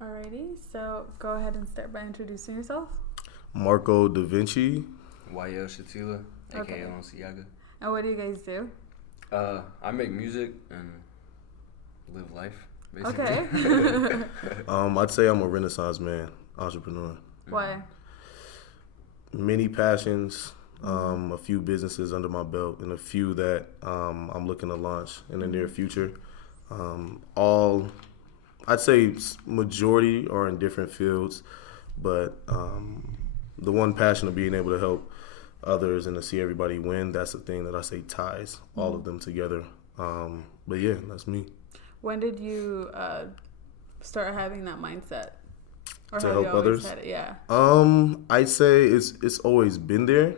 Alrighty, so go ahead and start by introducing yourself. Mvrco.davinci. YT, aka Alonciaga. And what do you guys do? I make music and live life, basically. Okay. I'd say I'm a Renaissance man, entrepreneur. Why? Many passions, a few businesses under my belt, and a few that I'm looking to launch in the near future. All, I'd say majority are in different fields, but the one passion of being able to help others and to see everybody win, that's the thing that I say ties all of them together. But yeah, that's me. When did you start having that mindset? Or To have help you always others? had it? Yeah. I'd say it's always been there.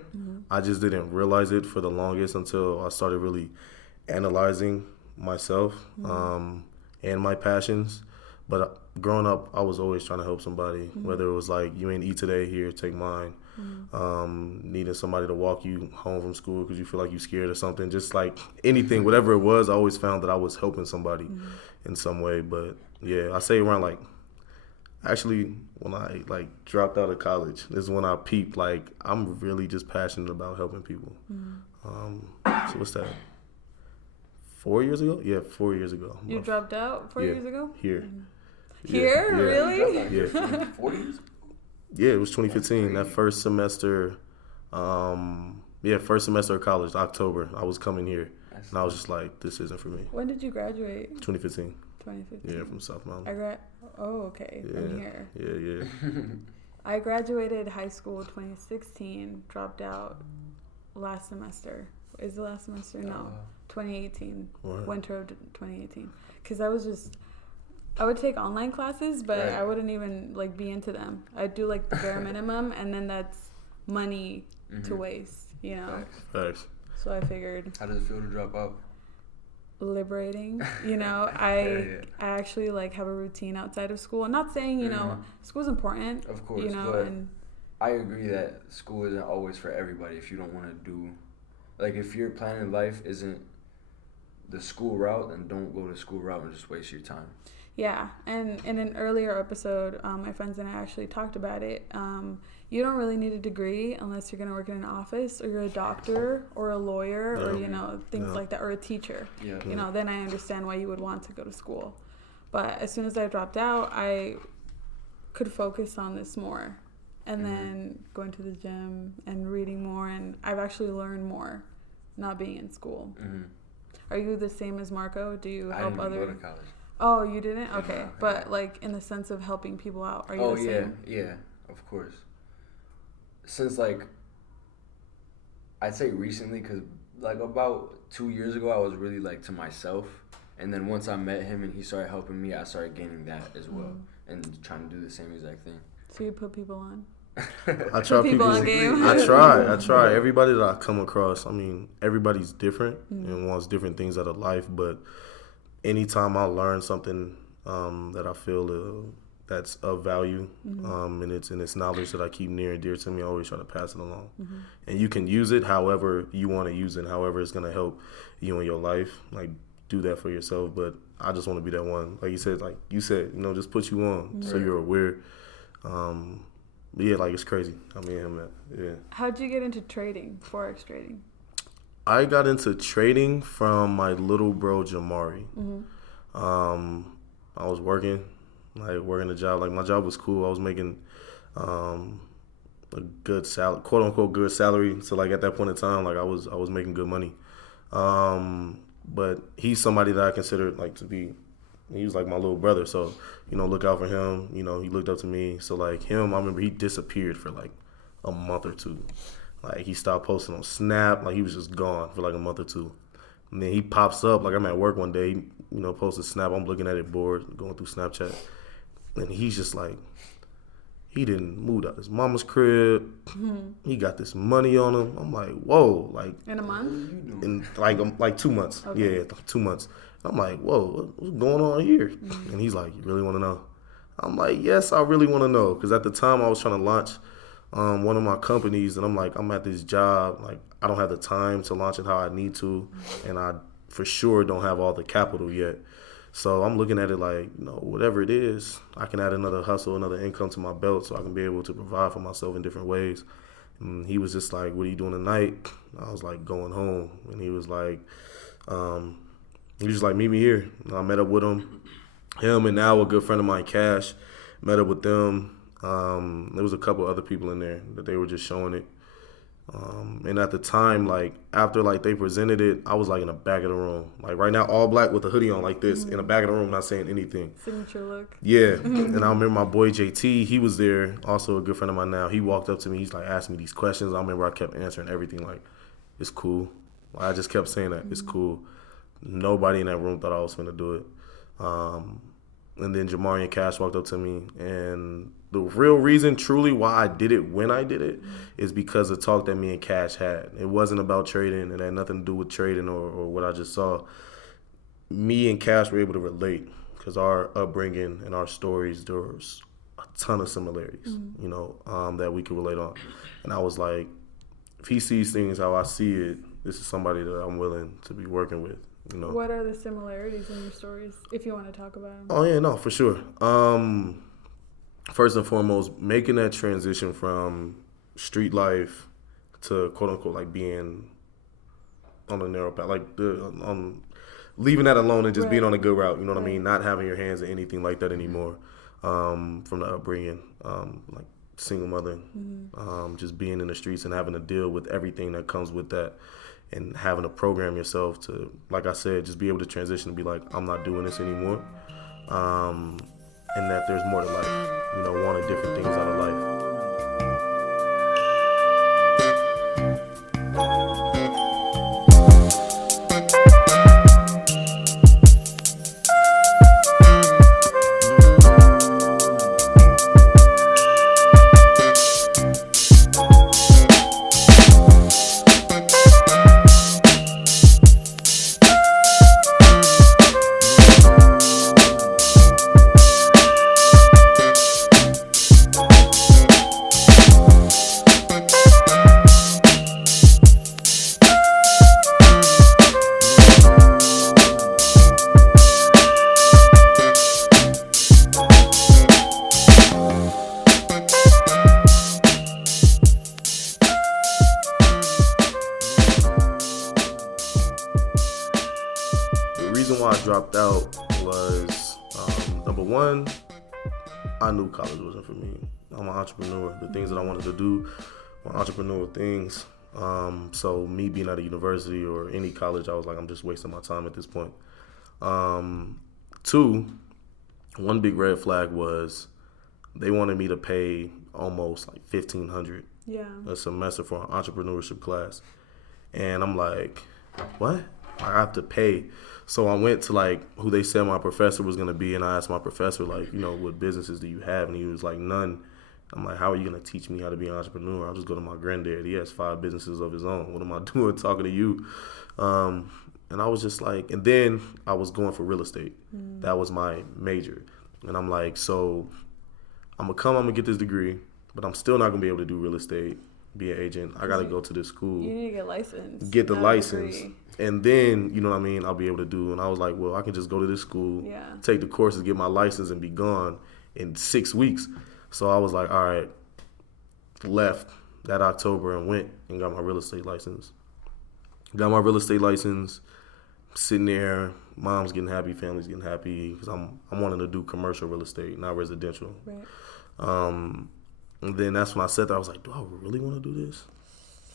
I just didn't realize it for the longest until I started really analyzing myself and my passions. But growing up, I was always trying to help somebody, whether it was like, you ain't eat today, here, take mine. Needing somebody to walk you home from school because you feel like you're scared or something. Just like anything, whatever it was, I always found that I was helping somebody in some way. But yeah, I say around like, actually, when I like dropped out of college, this is when I peeped, like, I'm really just passionate about helping people. So what's that? 4 years ago? Yeah, 4 years ago. You dropped out 4 years ago? Here. Here? Yeah. Really? Yeah. 4 years? Yeah, it was 2015. That first semester, first semester of college, October, I was coming here. And I was just like, this isn't for me. When did you graduate? 2015. 2015. Yeah, from South Mountain. Okay. Yeah. From here. Yeah. I graduated high school 2016, dropped out last semester. Is the last semester? No. 2018. What? Winter of 2018. Because I would take online classes, but Right. I wouldn't even like be into them. I'd do like the bare minimum, and then that's money to waste, you know? Thanks. So I figured How does it feel to drop out? liberating, you know? I actually like have a routine outside of school. Not saying, you know, school's important, Of course, you know, but and I agree that school isn't always for everybody if you don't want to do... Like, if your plan in life isn't the school route, then don't go the school route and just waste your time. yeah. And in an earlier episode, my friends and I actually talked about it. You don't really need a degree unless you're going to work in an office or you're a doctor or a lawyer or, you know, things like that, or a teacher. Yeah. You know, then I understand why you would want to go to school. But as soon as I dropped out, I could focus on this more. And then going to the gym and reading more. And I've actually learned more not being in school. Are you the same as Marco? Do you I help didn't even other... go to college. Oh, you didn't? Okay. No. But like in the sense of helping people out, are you the same? Yeah, of course. Since like, I'd say recently, because like about 2 years ago, I was really like to myself. And then once I met him and he started helping me, I started gaining that as well. And trying to do the same exact thing. So you put people on? I try people on game. I try. Everybody that I come across, I mean, everybody's different and wants different things out of life. But anytime I learn something that I feel that's of value, and it's knowledge that I keep near and dear to me, I always try to pass it along. And you can use it however you want to use it, however it's going to help you in your life. Like, do that for yourself. But I just want to be that one, like you said, you know, just put you on so you're aware. But yeah, like, it's crazy. I mean, yeah. How'd you get into trading, Forex trading? I got into trading from my little bro, Jamari. I was working a job. Like, my job was cool. I was making a good salary, quote unquote good salary. So like at that point in time, like I was making good money. But he's somebody that I consider like to be. He was like my little brother, so, you know, look out for him. You know, he looked up to me. So, like, him, I remember he disappeared for, like, a month or two. Like, he stopped posting on Snap. Like, he was just gone for, like, a month or two. And then he pops up. Like, I'm at work one day. He, you know, posted Snap. I'm looking at it bored, going through Snapchat. And he's just, like, he didn't move out his mama's crib. He got this money on him. I'm like, whoa. Like, In a month? in, like 2 months. Okay. Yeah, 2 months. I'm like, whoa, what's going on here? And he's like, you really want to know? I'm like, yes, I really want to know. Because at the time I was trying to launch one of my companies. And I'm like, I'm at this job. Like, I don't have the time to launch it how I need to. And I for sure don't have all the capital yet. So I'm looking at it like, whatever it is, I can add another hustle, another income to my belt so I can be able to provide for myself in different ways. And he was just like, what are you doing tonight? I was like, going home. And he was like, meet me here. And I met up with him. Him and now a good friend of mine, Cash, met up with them. There was a couple other people in there that they were just showing it. And at the time, like, after, like, they presented it, I was, like, in the back of the room. Like, right now, all black with a hoodie on like this, in the back of the room, not saying anything. Signature look. Yeah. And I remember my boy, JT, he was there, also a good friend of mine now. He walked up to me. He's, like, asking me these questions. I remember I kept answering everything, like, it's cool. I just kept saying that, it's cool. Nobody in that room thought I was going to do it. And then Jamari and Cash walked up to me, and the real reason, truly, why I did it when I did it is because of the talk that me and Cash had. It wasn't about trading. It had nothing to do with trading or what I just saw. Me and Cash were able to relate because our upbringing and our stories, there was a ton of similarities, that we could relate on. And I was like, if he sees things how I see it, this is somebody that I'm willing to be working with. What are the similarities in your stories, if you want to talk about them? Oh, yeah, no, for sure. First and foremost, making that transition from street life to quote-unquote, like, being on a narrow path, like, leaving that alone and just being on a good route, you know what I mean? Not having your hands in anything like that anymore, from the upbringing, like, single mother, just being in the streets and having to deal with everything that comes with that. And having to program yourself to, like I said, just be able to transition and be like, I'm not doing this anymore. And that there's more to life, wanting different things out of life. Dropped out was number one, I knew college wasn't for me. I'm an entrepreneur. The things that I wanted to do were entrepreneurial things. So me being at a university or any college, I was like, I'm just wasting my time at this point. Two, one big red flag was they wanted me to pay almost like $1,500 a semester for an entrepreneurship class. And I'm like, what? I have to pay. So I went to, like, who they said my professor was going to be, and I asked my professor, like, what businesses do you have? And he was like, none. I'm like, how are you going to teach me how to be an entrepreneur? I'll just go to my granddad. He has 5 businesses of his own. What am I doing talking to you? And I was just like, and then I was going for real estate. That was my major. And I'm like, so I'm going to get this degree, but I'm still not going to be able to do real estate, be an agent. I got to go to this school. You need to get licensed. Get the license. And then, I'll be able to do. And I was like, well, I can just go to this school, take the courses, get my license, and be gone in 6 weeks. So I was like, all right, left that October and went and got my real estate license. Got my real estate license, sitting there, mom's getting happy, family's getting happy, because I'm wanting to do commercial real estate, not residential. Right. And then that's when I said that, I was like, do I really want to do this?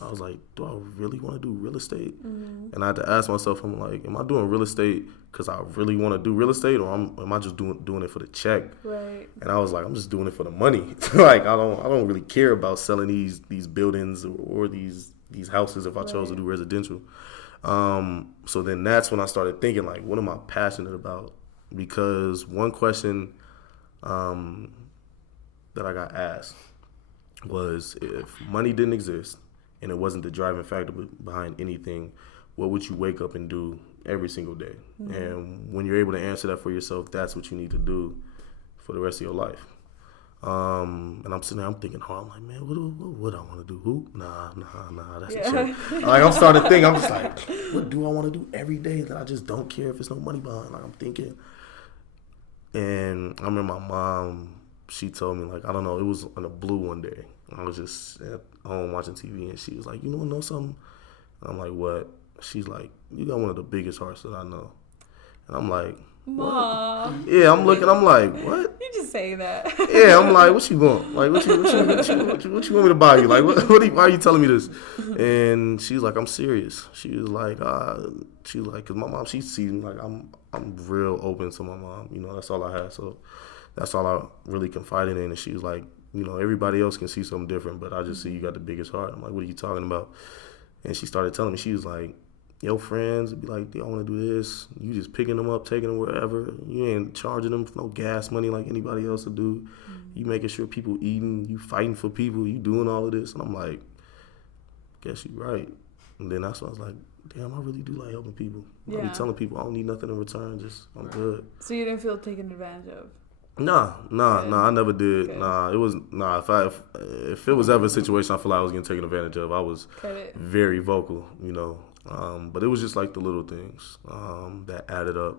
I was like, do I really want to do real estate? And I had to ask myself, I'm like, am I doing real estate because I really want to do real estate, or am I just doing it for the check? Right. And I was like, I'm just doing it for the money. Like, I don't really care about selling these buildings or these houses if I chose to do residential. So then that's when I started thinking, like, what am I passionate about? Because one question that I got asked was, if money didn't exist and it wasn't the driving factor behind anything, what would you wake up and do every single day? Mm-hmm. And when you're able to answer that for yourself, that's what you need to do for the rest of your life. And I'm sitting there, I'm thinking, I'm like, man, what I want to do? Who? Nah, that's a check. Like, I'm starting to think, I'm just like, what do I want to do every day that I just don't care if there's no money behind? Like, I'm thinking. And I remember my mom, she told me, like, I don't know, it was on the blue one day. I was just at home watching TV, and she was like, you want to know something? And I'm like, what? She's like, you got one of the biggest hearts that I know. And I'm like, what? Mom. Yeah, I'm looking, I'm like, what? You just say that. Yeah, I'm like, what you want? Like, what you want me to buy you? Like, why are you telling me this? And she's like, I'm serious. She was like, cause my mom, she sees me like I'm real open to my mom. You know, that's all I had. So that's all I really confided in. And she was like, you know, everybody else can see something different, but I just see you got the biggest heart. I'm like, what are you talking about? And she started telling me, she was like, your friends would be like, I want to do this. You just picking them up, taking them wherever. You ain't charging them for no gas money like anybody else would do. You making sure people eating. You fighting for people. You doing all of this. And I'm like, guess you're right. And then that's when I was like, damn, I really do like helping people. I be telling people I don't need nothing in return. Just, I'm good. So you didn't feel taken advantage of? Nah, I never did. Good. Nah, it was, if it was ever a situation I feel like I was getting taken advantage of, I was very vocal, you know. But it was just like the little things that added up.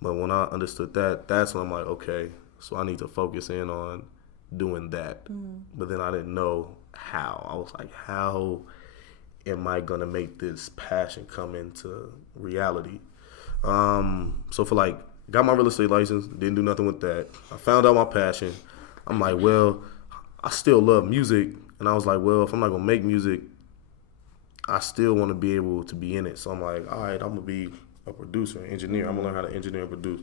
But when I understood that, that's when I'm like, okay, so I need to focus in on doing that. But then I didn't know how. I was like, how am I going to make this passion come into reality? So for like, got my real estate license, didn't do nothing with that. I found out my passion. I'm like, well, I still love music. And I was like, well, if I'm not going to make music, I still want to be able to be in it. So I'm like, all right, I'm going to be a producer, an engineer. I'm going to learn how to engineer and produce.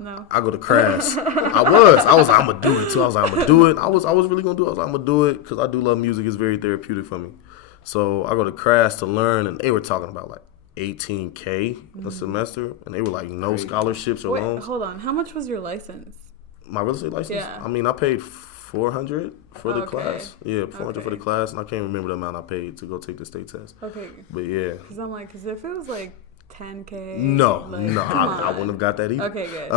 No. I go to Crash. I was like, I'm going to do it too. I was like, I'm going to do it. I was really going to do it. I was like, I'm going to do it because I do love music. It's very therapeutic for me. So I go to Crash to learn, and they were talking about like $18K a semester, and they were like no scholarships or loans. Hold on. How much was your license? My real estate license? Yeah. I mean, I paid $400 for the class. Yeah, $400 for the class, and I can't remember the amount I paid to go take the state test. Okay. But yeah. Because I'm like, because if it was like $10K. No, like, I wouldn't have got that either. Okay, good.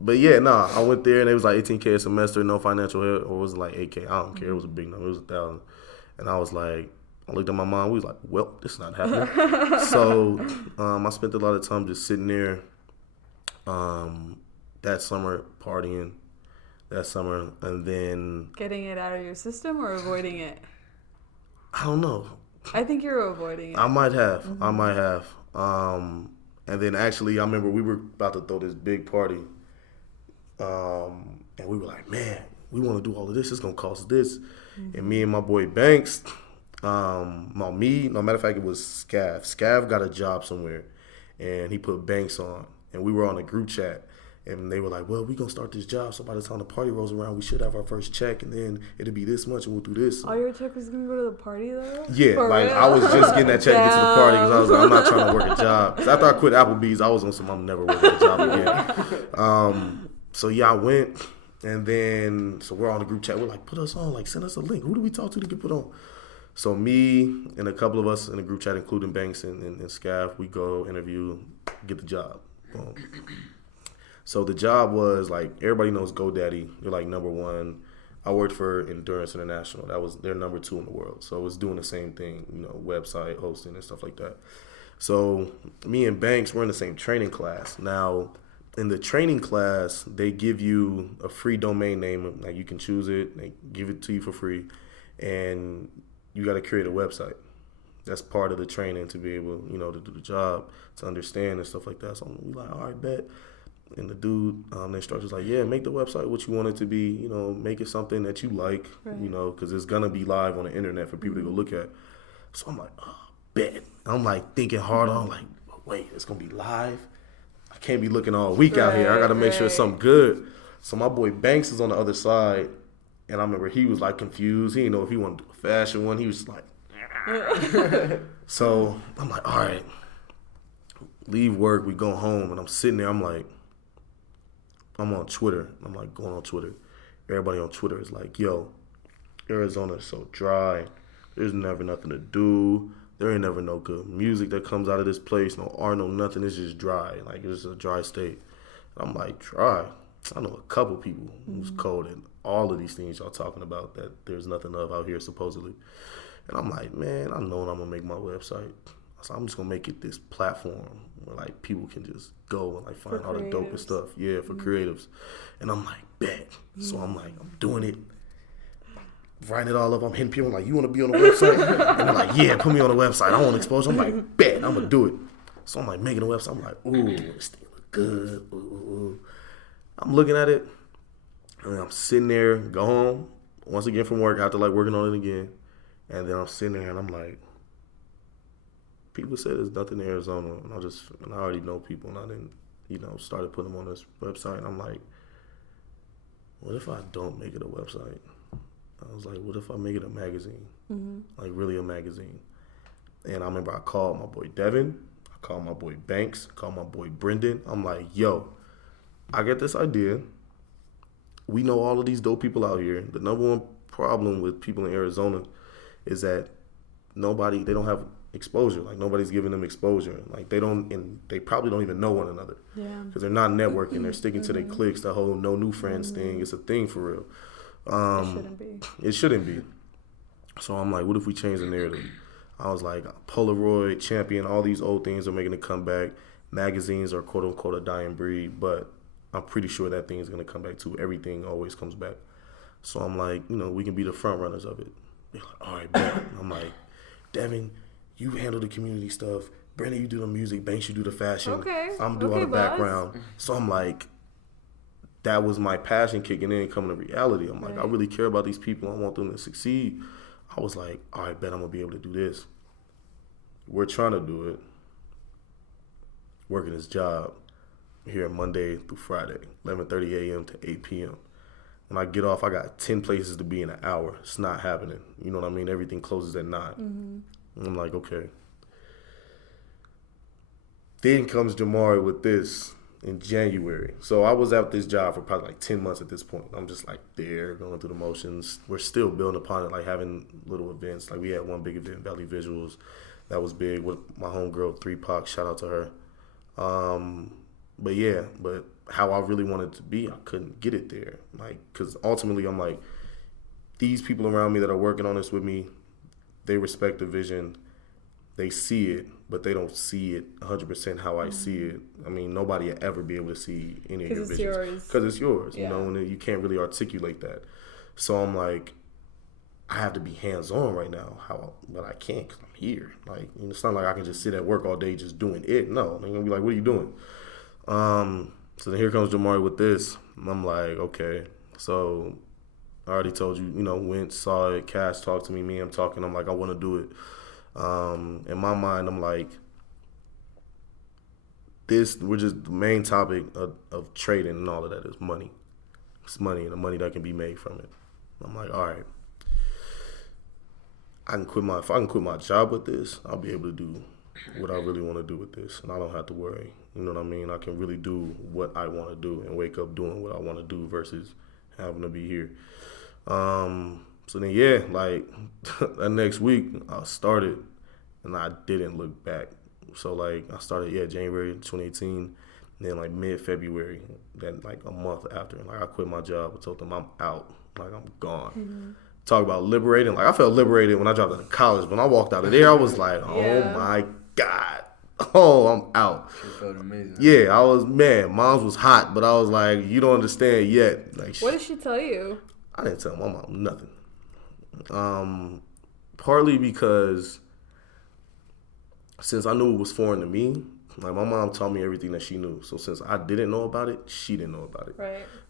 But yeah, I went there, and it was like $18K a semester, no financial help, or was it like $8K? I don't care. It was a big number. It was $1,000. And I was like, I looked at my mom. We was like, well, this is not happening. So I spent a lot of time just sitting there that summer partying that summer. And then... Getting it out of your system or avoiding it? I don't know. I think you're avoiding it. I might have. And then actually, I remember we were about to throw this big party. And we were like, man, we want to do all of this. It's going to cost this. And me and my boy Banks... no matter of fact, it was Scav. Scav got a job somewhere, and he put Banks on, and we were on a group chat, and they were like, well, we gonna start this job, so by the time the party rolls around, we should have our first check, and then it'll be this much, and we'll do this. All your check was gonna go to the party, though? Yeah, For like, real? I was just getting that check to get to the party, because I was like, I'm not trying to work a job. Because after I quit Applebee's, I was on some, I'm never working a job again. So yeah, I went, and then, so we're on the group chat, we're like, put us on, like, send us a link. Who do we talk to get put on? So me and a couple of us in the group chat, including Banks and Scav, we go interview, get the job. Boom. So the job was like, everybody knows GoDaddy. They're like number one. I worked for Endurance International. That was their number 2 in the world. So it was doing the same thing, you know, website hosting and stuff like that. So me and Banks were in the same training class. Now, in the training class, they give you a free domain name. Like, you can choose it. They give it to you for free. And you got to create a website. That's part of the training to be able, you know, to do the job, to understand and stuff like that. So I'm like, all right, bet. And the dude, the instructor's like, yeah, make the website what you want it to be. You know, make it something that you like, you know, because it's going to be live on the internet for people to go look at. So I'm like, oh, bet. I'm like thinking hard on, like, wait, it's going to be live? I can't be looking all week out here. I got to make sure it's something good. So my boy Banks is on the other side. And I remember he was like confused. He didn't know if he wanted to do a fashion one. He was like, so I'm like, all right, leave work. We go home. And I'm sitting there. I'm like, I'm on Twitter. I'm like going on Twitter. Everybody on Twitter is like, yo, Arizona is so dry. There's never nothing to do. There ain't never no good music that comes out of this place. No art, no nothing. It's just dry. Like, it's a dry state. And I'm like, dry? I know a couple people who's cold and all of these things y'all talking about that there's nothing of out here supposedly. And I'm like, man, I know I'm going to make my website. So I'm just gonna make it this platform where like people can just go and like find all the creatives. dopest stuff. Yeah, for creatives. And I'm like, bet. So I'm like, I'm doing it. Writing it all up. I'm hitting people like, you want to be on the website? And they're like, yeah, put me on the website. I want exposure. I'm like, bet. I'm gonna do it. So I'm like making a website. I'm like, ooh, this thing look good. Ooh. I'm looking at it. And I'm sitting there, go home once again from work after like working on it again. And then I'm sitting there and I'm like, people said there's nothing in Arizona, and I already know people, and I didn't, started putting them on this website. And I'm like, what if I don't make it a website? I was like, what if I make it a magazine? Like really a magazine? And I remember I called my boy Devin, I called my boy Banks, called my boy Brendan. I'm like, yo, I get this idea. We know all of these dope people out here. The number one problem with people in Arizona is that they don't have exposure. Like nobody's giving them exposure. Like they probably don't even know one another. Yeah. Because they're not networking. They're sticking to their cliques. The whole no new friends thing. It's a thing for real. It shouldn't be. So I'm like, what if we change the narrative? I was like, Polaroid, Champion, all these old things are making a comeback. Magazines are quote unquote a dying breed, but I'm pretty sure that thing is gonna come back too. Everything always comes back. So I'm like, we can be the front runners of it. They're like, all right, bet. I'm like, Devin, you handle the community stuff. Brandon, you do the music. Banks, you do the fashion. Okay. I'm doing all the background. So I'm like, that was my passion kicking in, coming to reality. I'm like, I really care about these people. I want them to succeed. I was like, all right, bet I'm going to be able to do this. We're trying to do it. Working this job here Monday through Friday, 11:30 a.m. to 8 p.m. When I get off, I got 10 places to be in an hour. It's not happening. You know what I mean? Everything closes at 9. I'm like, okay. Then comes Jamari with this in January. So I was at this job for probably like 10 months at this point. I'm just like there, going through the motions. We're still building upon it, like having little events. Like we had one big event, Valley Visuals. That was big with my homegirl, 3Pac. Shout out to her. But how I really wanted it to be, I couldn't get it there. Like, because ultimately I'm like, these people around me that are working on this with me, they respect the vision. They see it, but they don't see it 100% how I see it. I mean, nobody will ever be able to see any of your visions. Because it's yours. Yeah. And you can't really articulate that. So I'm like, I have to be hands-on right now, but I can't because I'm here. Like, it's not like I can just sit at work all day just doing it. No, they're going to be like, what are you doing? So then here comes Jamari with this. And I'm like, okay. So I already told you, went, saw it, Cash talked to me, I'm talking. I'm like, I want to do it. In my mind, I'm like, we're just the main topic of trading and all of that is money. It's money and the money that can be made from it. I'm like, all right. If I can quit my job with this, I'll be able to do what I really want to do with this. And I don't have to worry. You know what I mean? I can really do what I want to do and wake up doing what I want to do versus having to be here. So then, that next week I started and I didn't look back. So I started, January 2018, and then mid-February, then a month after, I quit my job. I told them I'm out, I'm gone. Mm-hmm. Talk about liberating. I felt liberated when I dropped out of college. When I walked out of there, I was like, oh my God. Oh, I'm out. It felt amazing. Yeah, I was, mom's was hot, but I was like, you don't understand yet. What did she tell you? I didn't tell my mom nothing. Partly because since I knew it was foreign to me, my mom taught me everything that she knew. So since I didn't know about it, she didn't know about it.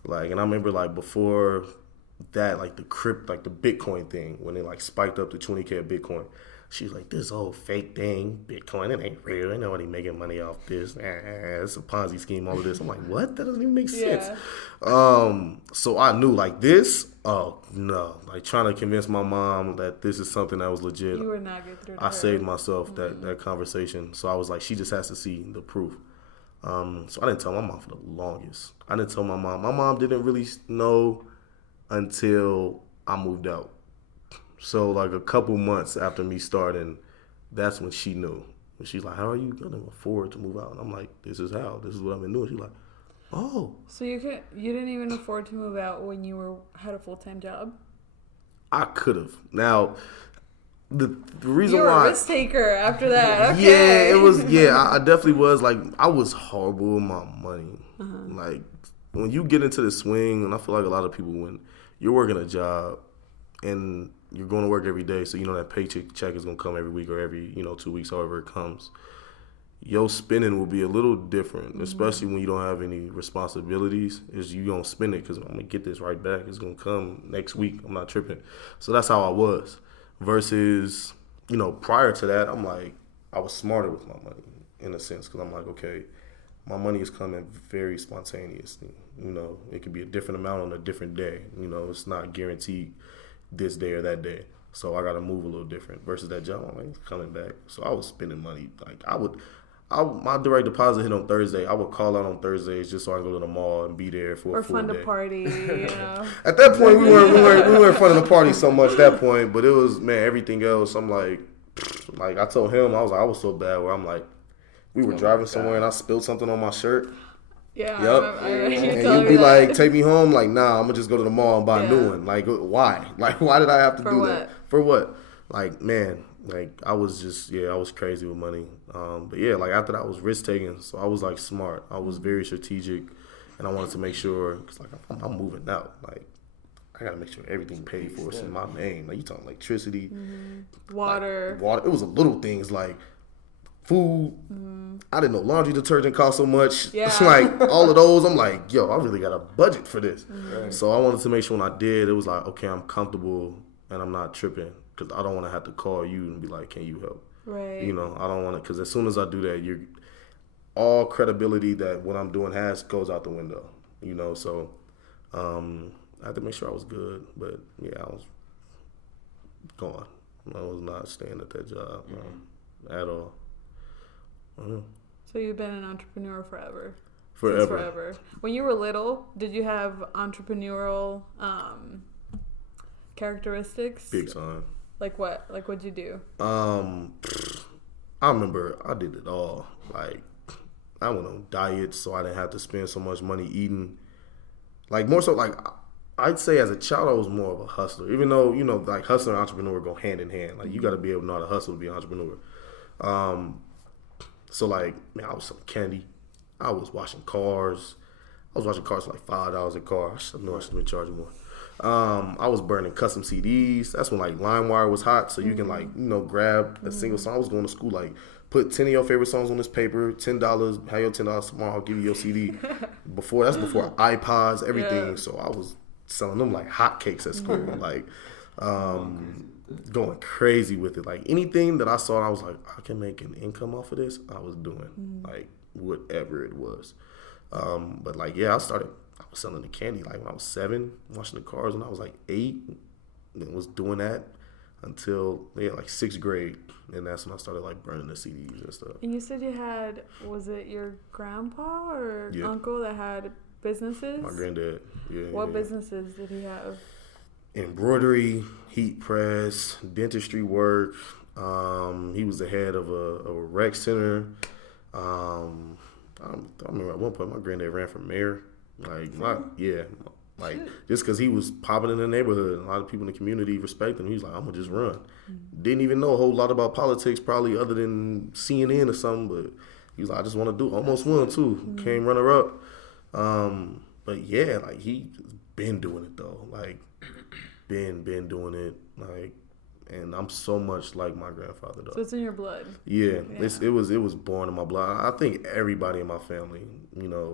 Right. And I remember before that, the the Bitcoin thing, when it spiked up to 20K of Bitcoin, she's like, this whole fake thing, Bitcoin, it ain't real. Ain't nobody making money off this. It's a Ponzi scheme, all of this. I'm like, what? That doesn't even make sense. So I knew this, oh no. Trying to convince my mom that this is something that was legit. You were not good through I saved myself that conversation. So I was like, she just has to see the proof. So I didn't tell my mom for the longest. I didn't tell my mom. My mom didn't really know until I moved out. So a couple months after me starting, that's when she knew. And she's like, how are you going to afford to move out? And I'm like, this is how. This is what I've been doing. She's like, oh. So you didn't even afford to move out when you had a full-time job? I could have. Now, the reason You're why a risk taker after that. Okay. Yeah, it was. Yeah, I definitely was. Like, I was horrible with my money. Like, when you get into the swing, and I feel like a lot of people, when you're working a job and you're going to work every day, so you know that paycheck check is gonna come every week or every 2 weeks, however it comes. Your spending will be a little different, especially when you don't have any responsibilities. Is you gonna spend it because I'm gonna get this right back. It's gonna come next week. I'm not tripping. So that's how I was. Versus, prior to that, I'm like, I was smarter with my money in a sense because I'm like, okay, my money is coming very spontaneously. It could be a different amount on a different day. It's not guaranteed this day or that day. So I got to move a little different versus that job. I'm like, it's coming back. So I was spending money. Like my direct deposit hit on Thursday. I would call out on Thursdays just so I can go to the mall and be there for a full day. Or fund a party, At that point, we weren't funding the party so much at that point, but it was, man, everything else. I'm like I told him, I was so bad where I'm like, we were driving somewhere and I spilled something on my shirt. Yeah. Yep. And you'd be like, take me home. Like, nah, I'm gonna just go to the mall and buy a new one. Like, why? Like, why did I have to do that? For what? Like, man, like I was just, I was crazy with money. But yeah, like after that I was risk taking. So I was like smart. I was very strategic and I wanted to make sure, cause like I'm moving out. Like, I gotta make sure everything paid for is in my name. Like, you talking electricity, water. It was little things like food. I didn't know laundry detergent cost so much. Yeah. Like all of those, I'm like, yo, I really got a budget for this. Right. So I wanted to make sure when I did, it was like, okay, I'm comfortable and I'm not tripping because I don't want to have to call you and be like, can you help? Right. I don't want to, because as soon as I do that, all credibility that what I'm doing goes out the window. So I had to make sure I was good, but yeah, I was gone. I was not staying at that job at all. So you've been an entrepreneur forever. Forever. When you were little, did you have entrepreneurial characteristics? Big time. Like what? Like what'd you do? I remember I did it all. Like, I went on diets so I didn't have to spend so much money eating. Like, more so, like, I'd say as a child I was more of a hustler. Even though, like, hustler and entrepreneur go hand in hand. Like, you got to be able to know how to hustle to be an entrepreneur. So, like, man, I was selling candy. I was washing cars. I was washing cars for like $5 a car. I should have been charging more. I was burning custom CDs. That's when like LimeWire was hot, so you can like grab a single song. I was going to school like put 10 of your favorite songs on this paper, $10. Have your $10 tomorrow. I'll give you your CD. Before iPods, everything. Yeah. So I was selling them like hotcakes at school, like going crazy with it. Like anything that I saw, I was like, I can make an income off of this. I was doing like whatever it was. But like I was selling the candy like when I was 7, washing the cars when I was like 8, and was doing that until like 6th grade, and that's when I started like burning the CDs and stuff. And you said you had, was it your grandpa or uncle that had businesses? My granddad. Yeah. What businesses did he have? Embroidery, heat press, dentistry work. He was the head of a rec center. I remember at one point my granddad ran for mayor. Just because he was popping in the neighborhood, and a lot of people in the community respect him. He's like, I'm gonna just run. Didn't even know a whole lot about politics, probably other than CNN or something. But he was like, I just want to do it. Almost won too. Came runner up. But yeah, like he's been doing it though. Like been doing it. Like, and I'm so much like my grandfather though. So it's in your blood. Yeah. It was born in my blood. I think everybody in my family,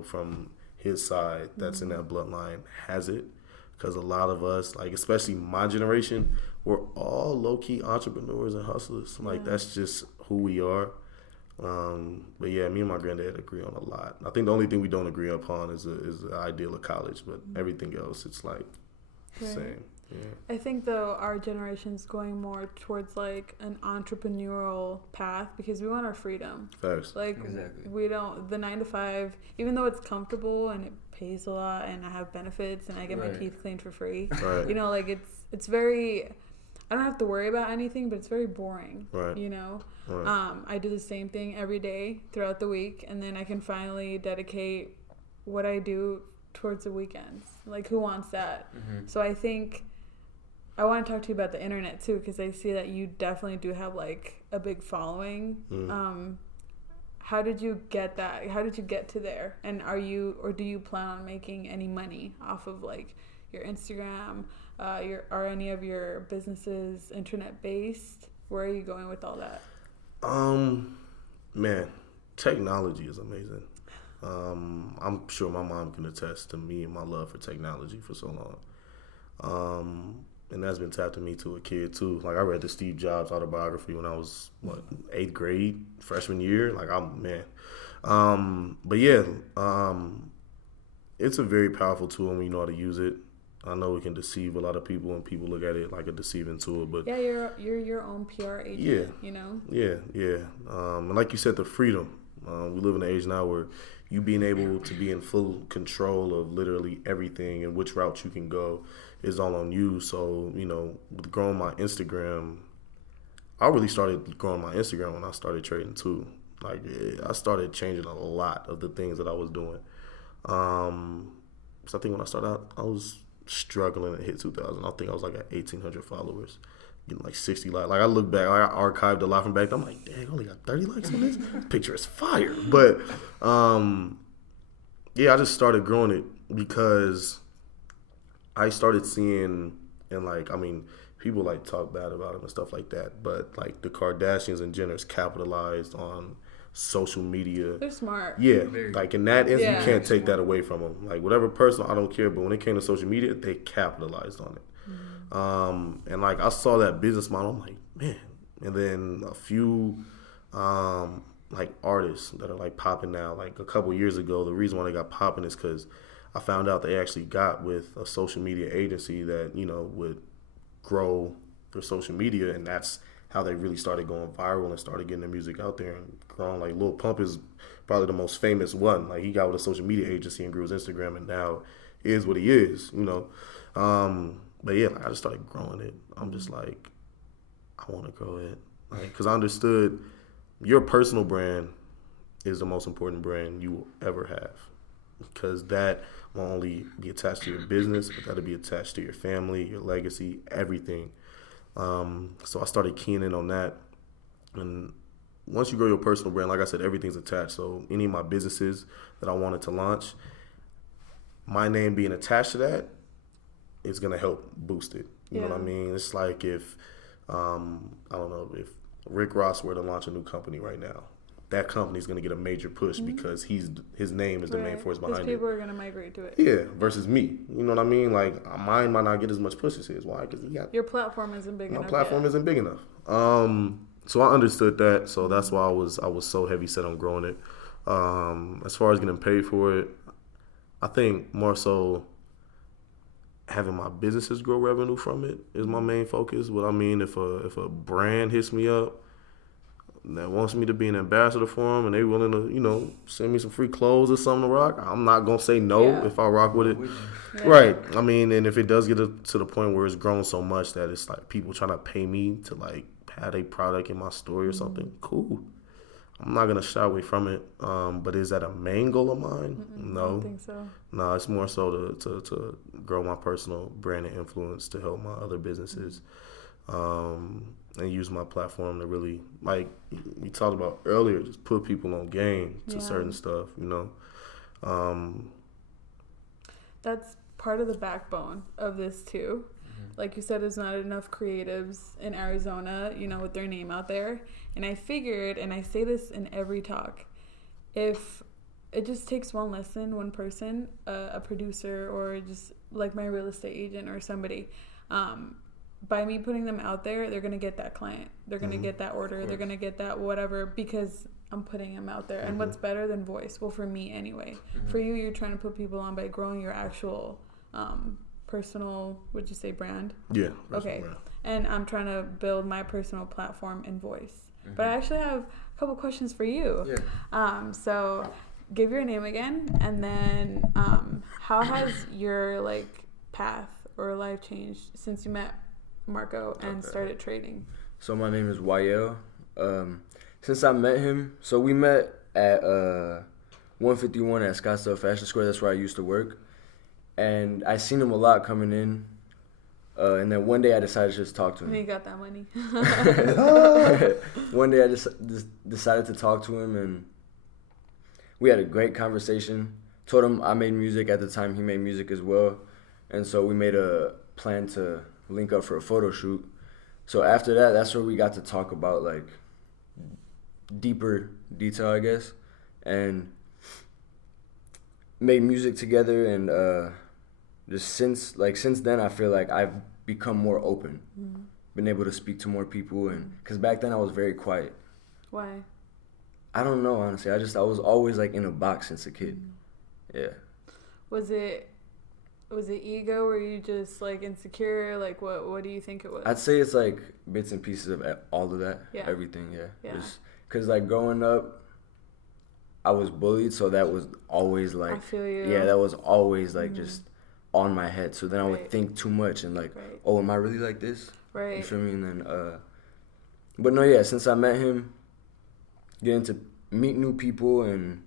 from his side that's in that bloodline has it, because a lot of us, like especially my generation, we're all low-key entrepreneurs and hustlers. Like that's just who we are. But yeah, me and my granddad agree on a lot. I think the only thing we don't agree upon is the ideal of college, but everything else it's like the same. Yeah. I think though our generation's going more towards like an entrepreneurial path because we want our freedom. First. Like exactly. We don't, the 9 to 5, even though it's comfortable and it pays a lot and I have benefits and I get my teeth cleaned for free. Right. Like it's very, I don't have to worry about anything, but it's very boring. Right. Right. I do the same thing every day throughout the week, and then I can finally dedicate what I do towards the weekends. Like, who wants that? So I think I want to talk to you about the internet too, because I see that you definitely do have like a big following. How did you get that? How did you get to there? And do you plan on making any money off of like your Instagram? Are any of your businesses internet based? Where are you going with all that? Man, technology is amazing. I'm sure my mom can attest to me and my love for technology for so long. And that's been tapped in me to a kid too. Like I read the Steve Jobs autobiography when I was 8th grade, freshman year. Like but yeah, it's a very powerful tool when you know how to use it. I know it can deceive a lot of people, and people look at it like a deceiving tool. But yeah, you're your own PR agent. Yeah, you know. Yeah. And like you said, the freedom. We live in an age now where you being able to be in full control of literally everything and which route you can go is all on you. So, you know, with growing my Instagram, I really started growing my Instagram when I started trading too. Like, I started changing a lot of the things that I was doing. So I think when I started out, I was struggling to hit 2,000. I think I was like at 1,800 followers, getting like 60 likes. Like I look back, I archived a lot from back then. I'm like, dang, I only got 30 likes on this. Picture is fire. But yeah, I just started growing it because I started seeing, and like, I mean, people like talk bad about him and stuff like that, but like the Kardashians and Jenners capitalized on social media. They're smart. Yeah, like in that instance, you can't take that away from them. Like whatever personal, I don't care, but when it came to social media, they capitalized on it. And like I saw that business model, I'm like, man. And then a few like artists that are like popping now. Like a couple years ago, the reason why they got popping is because I found out they actually got with a social media agency that, you know, would grow their social media, and that's how they really started going viral and started getting their music out there and growing. Like Lil Pump is probably the most famous one. Like he got with a social media agency and grew his Instagram, and now is what he is, you know. But yeah, like I just started growing it. I'm just like, I want to grow it, like, because I understood your personal brand is the most important brand you will ever have, because that will only be attached to your business, but that'll be attached to your family, your legacy, everything. So I started keying in on that. And once you grow your personal brand, like I said, everything's attached. So any of my businesses that I wanted to launch, my name being attached to that is going to help boost it. You know what I mean? It's like if, I don't know, if Rick Ross were to launch a new company right now, that company's going to get a major push because his name is the main force behind it. People are going to migrate to it. Yeah, versus me. You know what I mean? Like, mine might not get as much push as his. Why? Because your platform isn't big enough. My platform isn't big enough. So I understood that. So that's why I was so heavy set on growing it. As far as getting paid for it, I think more so having my businesses grow revenue from it is my main focus. What I mean, if a brand hits me up that wants me to be an ambassador for them and they willing to, you know, send me some free clothes or something to rock, I'm not going to say no if I rock with it. Yeah. Right. I mean, and if it does get to the point where it's grown so much that it's like people trying to pay me to like have a product in my story or something, cool. I'm not going to shy away from it. But is that a main goal of mine? No. I don't think so. No, it's more so to grow my personal brand and influence to help my other businesses. And use my platform to really, like we talked about earlier, just put people on game to certain stuff, you know. That's part of the backbone of this too. Like you said, there's not enough creatives in Arizona, you know, with their name out there. And I figured, and I say this in every talk, if it just takes one person, a producer, or just like my real estate agent or somebody, by me putting them out there, they're going to get that client. They're going to get that order. They're going to get that whatever because I'm putting them out there. And what's better than voice? Well, for me anyway. For you, you're trying to put people on by growing your actual personal, would you say brand? Yeah. Okay. Brand. And I'm trying to build my personal platform in voice. But I actually have a couple questions for you. Yeah. So give your name again. And then how has your like path or life changed since you met Mvrco and started trading? So my name is YL. Since I met him, so we met at 151 at Scottsdale Fashion Square. That's where I used to work, and I seen him a lot coming in. And then one day I decided to just talk to him. And you got that money. One day I just decided to talk to him, and we had a great conversation. Told him I made music at the time. He made music as well. And so we made a plan to link up for a photo shoot. So after that, that's where we got to talk about like deeper detail, I guess, and made music together. And just since then, I feel like I've become more open, been able to speak to more people, and because back then I was very quiet. Why? I don't know, honestly. I was always like in a box since a kid. Yeah. Was it ego? Were you just like insecure? Like what do you think it was? I'd say it's like bits and pieces of all of that. Yeah. Everything. Yeah. Yeah. Because like growing up, I was bullied, so that was always like. I feel you. Yeah, that was always like just on my head. So then I would think too much and like, oh, am I really like this? Right. You feel me? And then, but no, yeah. Since I met him, getting to meet new people and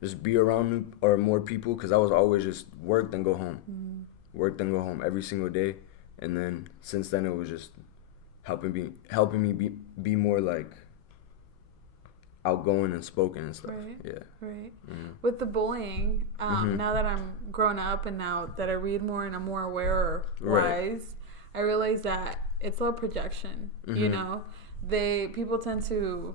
just be around more people, because I was always just work then go home, work then go home every single day. And then since then it was just helping me be more like outgoing and spoken and stuff. Right. Yeah. Right. With the bullying, now that I'm grown up and now that I read more and I'm more aware or wise, I realize that it's all projection. You know, people tend to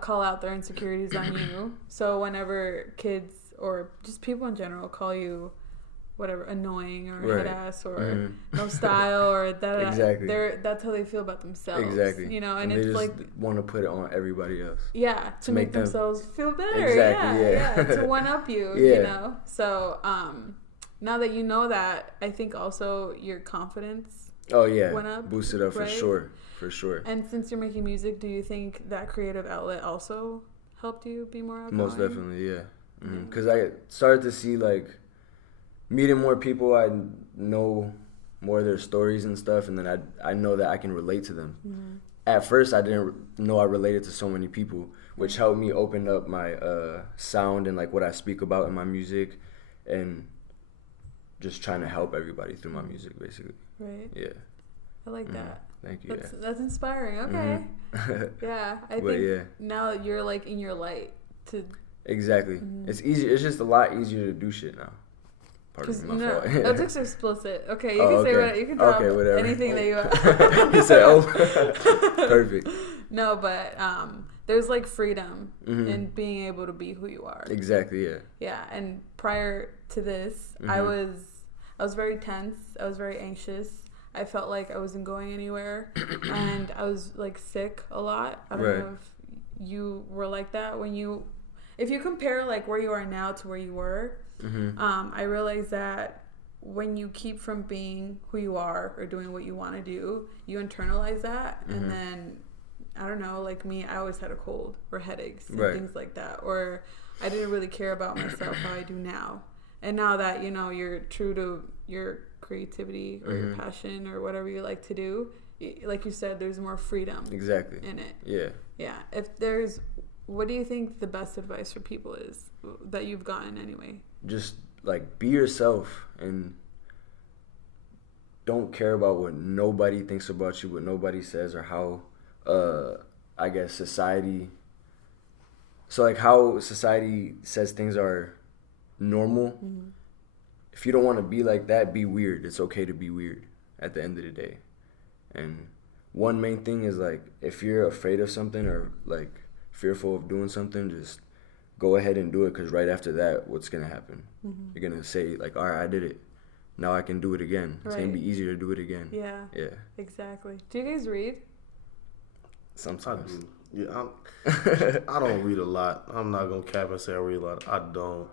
call out their insecurities on you. So whenever kids or just people in general call you whatever, annoying or head ass or no style or that, exactly. That's how they feel about themselves. Exactly. You know, and they it's just like want to put it on everybody else. Yeah, to make themselves feel better. Exactly. Yeah. To one up you. Yeah. You know. So now that you know that, I think also your confidence. Went up, boosted up for sure. For sure. And since you're making music, do you think that creative outlet also helped you be more outgoing? Most definitely, yeah. Because I started to see, like, meeting more people, I know more of their stories and stuff, and then I know that I can relate to them. At first, I didn't know I related to so many people, which helped me open up my sound and, like, what I speak about in my music, and just trying to help everybody through my music, basically. Right. Yeah. I like that. Thank you. That's inspiring. Okay. Yeah, I think now you're like in your light to. Exactly. It's easy. It's just a lot easier to do shit now. Pardon my fault. That's just explicit. Okay, you can say whatever. You can drop anything that you want. You say, oh, perfect. No, but there's like freedom in being able to be who you are. Exactly. Yeah. Yeah, and prior to this, I was very tense. I was very anxious. I felt like I wasn't going anywhere, and I was like sick a lot. I don't know if you were like that if you compare like where you are now to where you were. I realized that when you keep from being who you are or doing what you want to do, you internalize that, and then I don't know, like me, I always had a cold or headaches and things like that, or I didn't really care about myself how I do now. And now that you know you're true to your creativity or your passion or whatever you like to do, like you said, there's more freedom in it. Yeah. What do you think the best advice for people is that you've gotten anyway? Just like be yourself and don't care about what nobody thinks about you, what nobody says, or how I guess society says things are normal. If you don't want to be like that, be weird. It's okay to be weird at the end of the day. And one main thing is, like, if you're afraid of something or, like, fearful of doing something, just go ahead and do it, because right after that, what's going to happen? You're going to say, like, all right, I did it. Now I can do it again. It's going to be easier to do it again. Yeah. Yeah. Exactly. Do you guys read? Sometimes. Yeah, I don't read a lot. I'm not gonna cap and say I read a lot. I don't.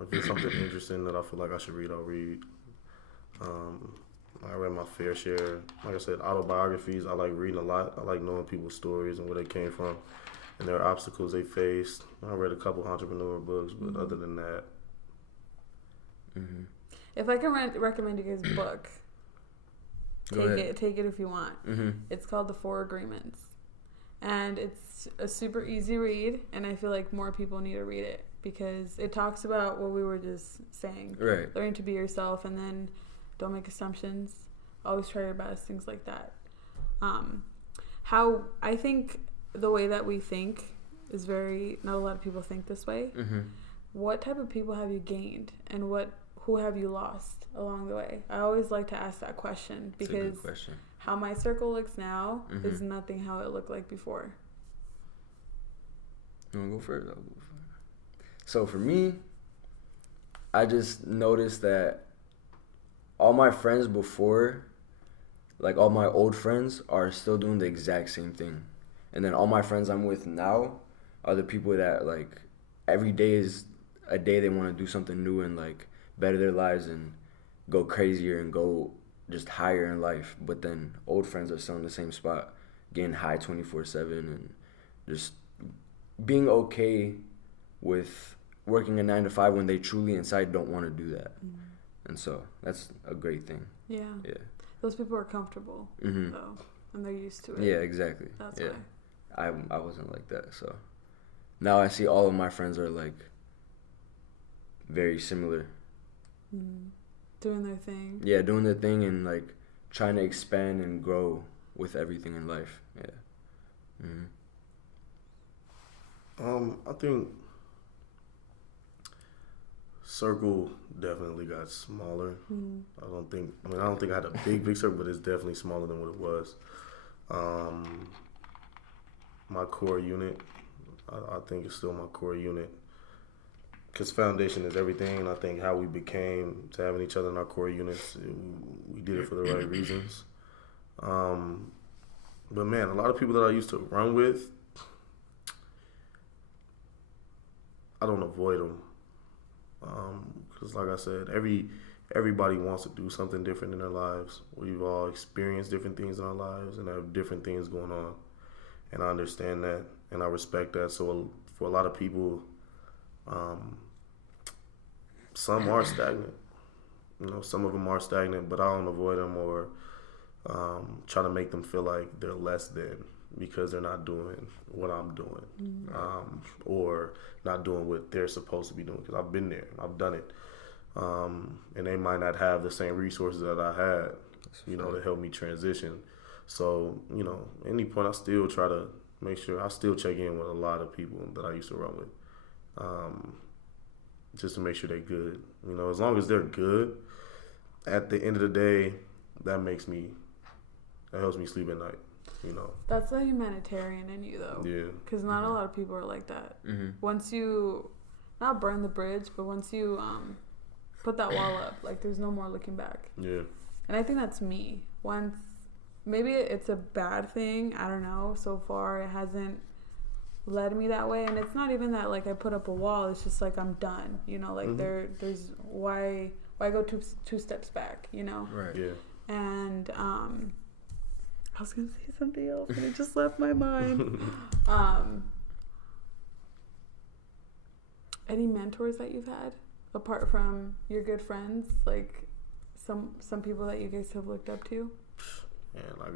If it's something interesting that I feel like I should read, I'll read. I read my fair share. Like I said, autobiographies. I like reading a lot. I like knowing people's stories and where they came from and their obstacles they faced. I read a couple entrepreneur books, but other than that, if I can recommend you guys a book, take it if you want. It's called The 4 Agreements. And it's a super easy read, and I feel like more people need to read it because it talks about what we were just saying. Learning to be yourself, and then Don't make assumptions. Always try your best. Things like that. How I think the way that we think is not a lot of people think this way. Mm-hmm. What type of people have you gained, and who have you lost along the way? I always like to ask that question because That's a good question. how my circle looks now is nothing how it looked like before. You want to go first? I'll go first. So for me, I just noticed that all my friends before, like all my old friends, are still doing the exact same thing. And then all my friends I'm with now are the people that, like, every day is a day they want to do something new and, like, better their lives and go crazier and go just higher in life. But then old friends are still in the same spot, getting high 24/7 and just being okay with working a 9 to 5 when they truly inside don't want to do that. And so that's a great thing. Yeah. Those people are comfortable though, and they're used to it. Yeah, exactly. That's why. why. I wasn't like that. So now I see all of my friends are like very similar. Doing their thing. Yeah, doing their thing and like trying to expand and grow with everything in life. Yeah. I think circle definitely got smaller. I don't think I had a big circle, but it's definitely smaller than what it was. My core unit, I think it's still my core unit. Because foundation is everything, and I think how we became to having each other in our core units, we did it for the right reasons. But man, a lot of people that I used to run with, I don't avoid them. Because like I said, everybody wants to do something different in their lives. We've all experienced different things in our lives and have different things going on. And I understand that, and I respect that. So for a lot of people, some are stagnant. Some of them are stagnant, but I don't avoid them or try to make them feel like they're less than because they're not doing what I'm doing, or not doing what they're supposed to be doing. Because I've been there, I've done it, and they might not have the same resources that I had, to help me transition. So, any point I still try to make sure I still check in with a lot of people that I used to run with. Just to make sure they're good. As long as they're good, at the end of the day, that helps me sleep at night, That's the humanitarian in you, though. Yeah. Because not a lot of people are like that. Once you, not burn the bridge, but once you put that wall up, like, there's no more looking back. Yeah. And I think that's me. Maybe it's a bad thing. I don't know. So far, it hasn't led me that way, and it's not even that like I put up a wall. It's just like I'm done, like there's why go two steps back, Right. Yeah. And I was gonna say something else and it just left my mind. Any mentors that you've had apart from your good friends, like some people that you guys have looked up to? And I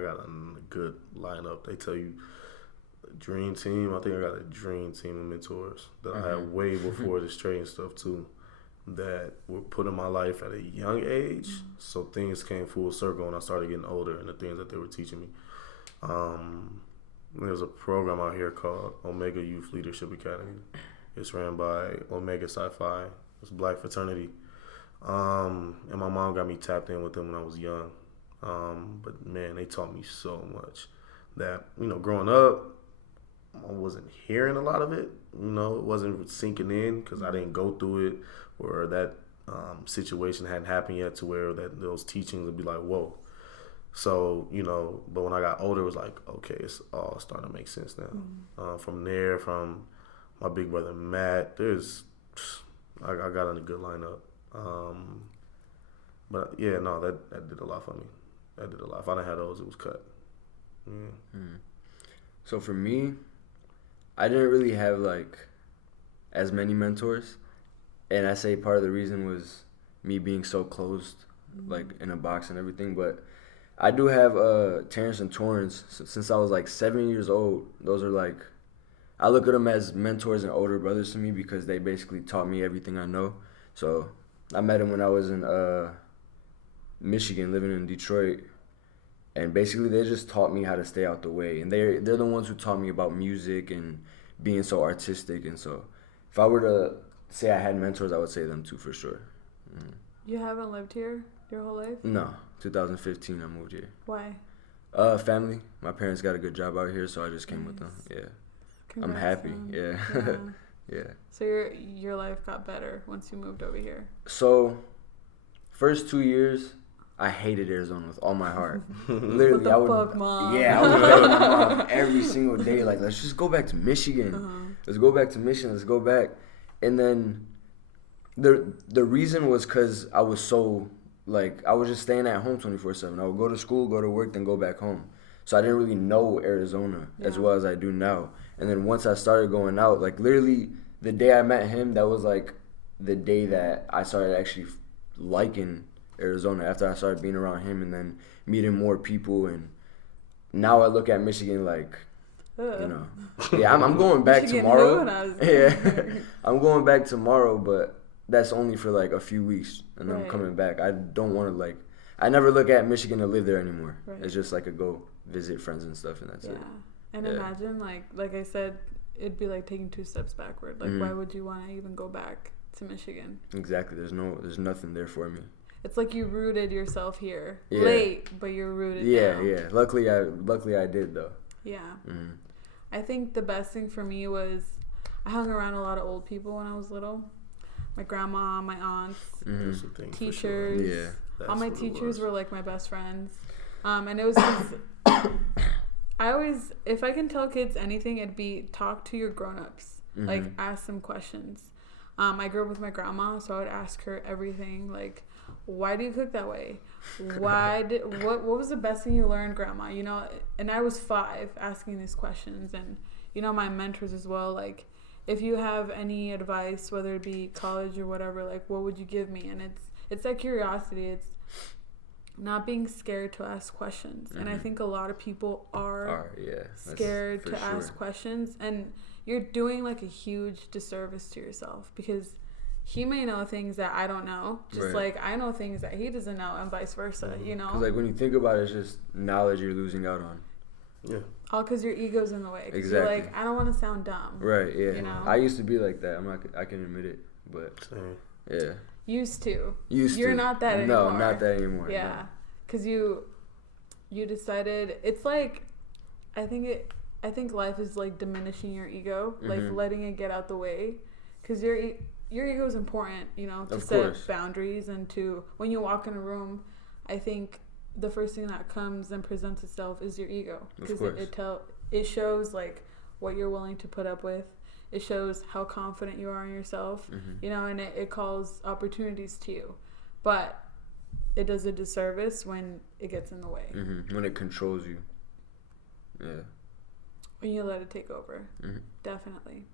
got a good lineup. They tell you dream team. I think I got a dream team of mentors that I had way before this trading stuff too, that were put in my life at a young age. So things came full circle when I started getting older and the things that they were teaching me. There's a program out here called Omega Youth Leadership Academy. It's ran by Omega Sci-Fi. It's a black fraternity. And my mom got me tapped in with them when I was young. But man, they taught me so much that, growing up, I wasn't hearing a lot of it. It wasn't sinking in because I didn't go through it, or that situation hadn't happened yet to where those teachings would be like, whoa. So, but when I got older, it was like, okay, it's all starting to make sense now. From there, from my big brother Matt, I got in a good lineup. But yeah, no, that did a lot for me. That did a lot. If I didn't have those, it was cut. So for me, I didn't really have like as many mentors, and I say part of the reason was me being so closed, like in a box and everything. But I do have Terrence and Torrance since I was like 7 years old. Those are like, I look at them as mentors and older brothers to me because they basically taught me everything I know. So I met him when I was in Michigan, living in Detroit. And basically, they just taught me how to stay out the way. And they're the ones who taught me about music and being so artistic. And so if I were to say I had mentors, I would say them too, for sure. You haven't lived here your whole life? No. 2015, I moved here. Why? Family. My parents got a good job out here, so I just came with them. Yeah. Congrats, I'm happy. man. Yeah. Yeah. So your life got better once you moved over here? So, first 2 years, I hated Arizona with all my heart. Literally, what the fuck, Mom? Yeah, I would beg my mom every single day, like, let's just go back to Michigan. Let's go back to Michigan. Let's go back. And then the reason was because I was so, like, I was just staying at home 24/7. I would go to school, go to work, then go back home. So I didn't really know Arizona as well as I do now. And then once I started going out, like, literally the day I met him, that was, like, the day that I started actually liking Arizona, after I started being around him and then meeting more people. And now I look at Michigan like, you know, yeah, I'm going back tomorrow. Yeah, I'm going back tomorrow, but that's only for like a few weeks, and I'm coming back. I don't want to, like, I never look at Michigan to live there anymore. It's just like a go visit friends and stuff, and that's it. And imagine, like I said, it'd be like taking 2 steps backward. Like, why would you want to even go back to Michigan? Exactly. There's nothing there for me. It's like you rooted yourself here. Late, but you're rooted now. Yeah. Luckily I did, though. Yeah. I think the best thing for me was I hung around a lot of old people when I was little. My grandma, my aunts, teachers. Sure. Yeah. All my teachers were like my best friends. And it was I always, if I can tell kids anything, it'd be talk to your grown-ups. Like, ask them questions. I grew up with my grandma, so I would ask her everything, like, why do you cook that way? What was the best thing you learned, Grandma? You know, and I was 5 asking these questions, and, you know, my mentors as well, like, if you have any advice, whether it be college or whatever, like, what would you give me? And it's that curiosity. It's not being scared to ask questions. And I think a lot of people are scared to ask questions, and you're doing like a huge disservice to yourself, because he may know things that I don't know, just like I know things that he doesn't know, and vice versa, you know? Because, like, when you think about it, it's just knowledge you're losing out on. Yeah. All because your ego's in the way. Exactly. You're like, I don't want to sound dumb. Right, yeah. You know? I used to be like that. I can admit it, but, yeah. Used to. You're not that anymore. No, not that anymore. Yeah. Because you decided, it's like, I think life is like diminishing your ego, like letting it get out the way, because your ego is important, you know, to set boundaries, and to, when you walk in a room, I think the first thing that comes and presents itself is your ego, because it shows like what you're willing to put up with. It shows how confident you are in yourself, you know, and it calls opportunities to you, but it does a disservice when it gets in the way. When it controls you. Yeah. When you let it take over. Definitely.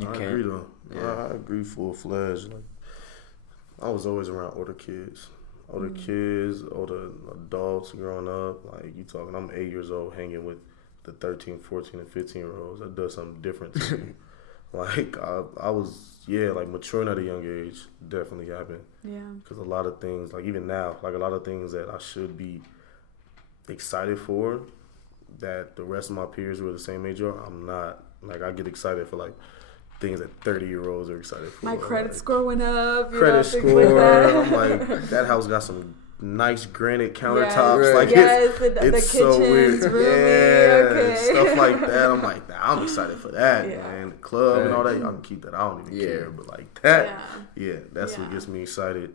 I agree, though. Yeah. I agree full-fledged. Like, I was always around older kids, older adults growing up. Like, you talking, I'm 8 years old hanging with the 13, 14, and 15-year-olds. That does something different to me. Like, I was, like, maturing at a young age definitely happened. Yeah. Because a lot of things, like, even now, like, a lot of things that I should be excited for, that the rest of my peers who are the same age are, I'm not. Like, I get excited for, like, things that 30-year-olds are excited for. My credit score went up. Credit score. I'm like, that house got some nice granite countertops. Like, it's so weird. Stuff like that. I'm like, I'm excited for that, man. The club and all that, y'all can keep that. I don't even care. But like that, that's what gets me excited.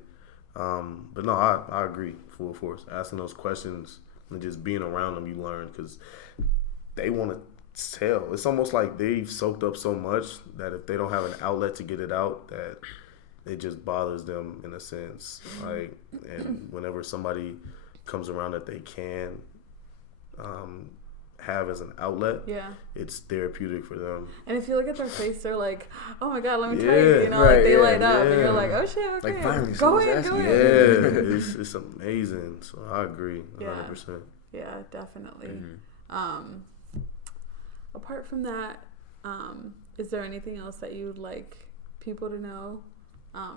But no, I agree full force. Asking those questions and just being around them, you learn, because they want to tell. It's almost like they've soaked up so much that if they don't have an outlet to get it out, that it just bothers them in a sense. Like, and whenever somebody comes around that they can have as an outlet, it's therapeutic for them. And if you look at their face, they're like, oh my God, let me tell you, like they light up, and you're like, oh shit, okay, like, finally, go ahead. It's amazing. So I agree 100%. Yeah, definitely. Apart from that, is there anything else that you'd like people to know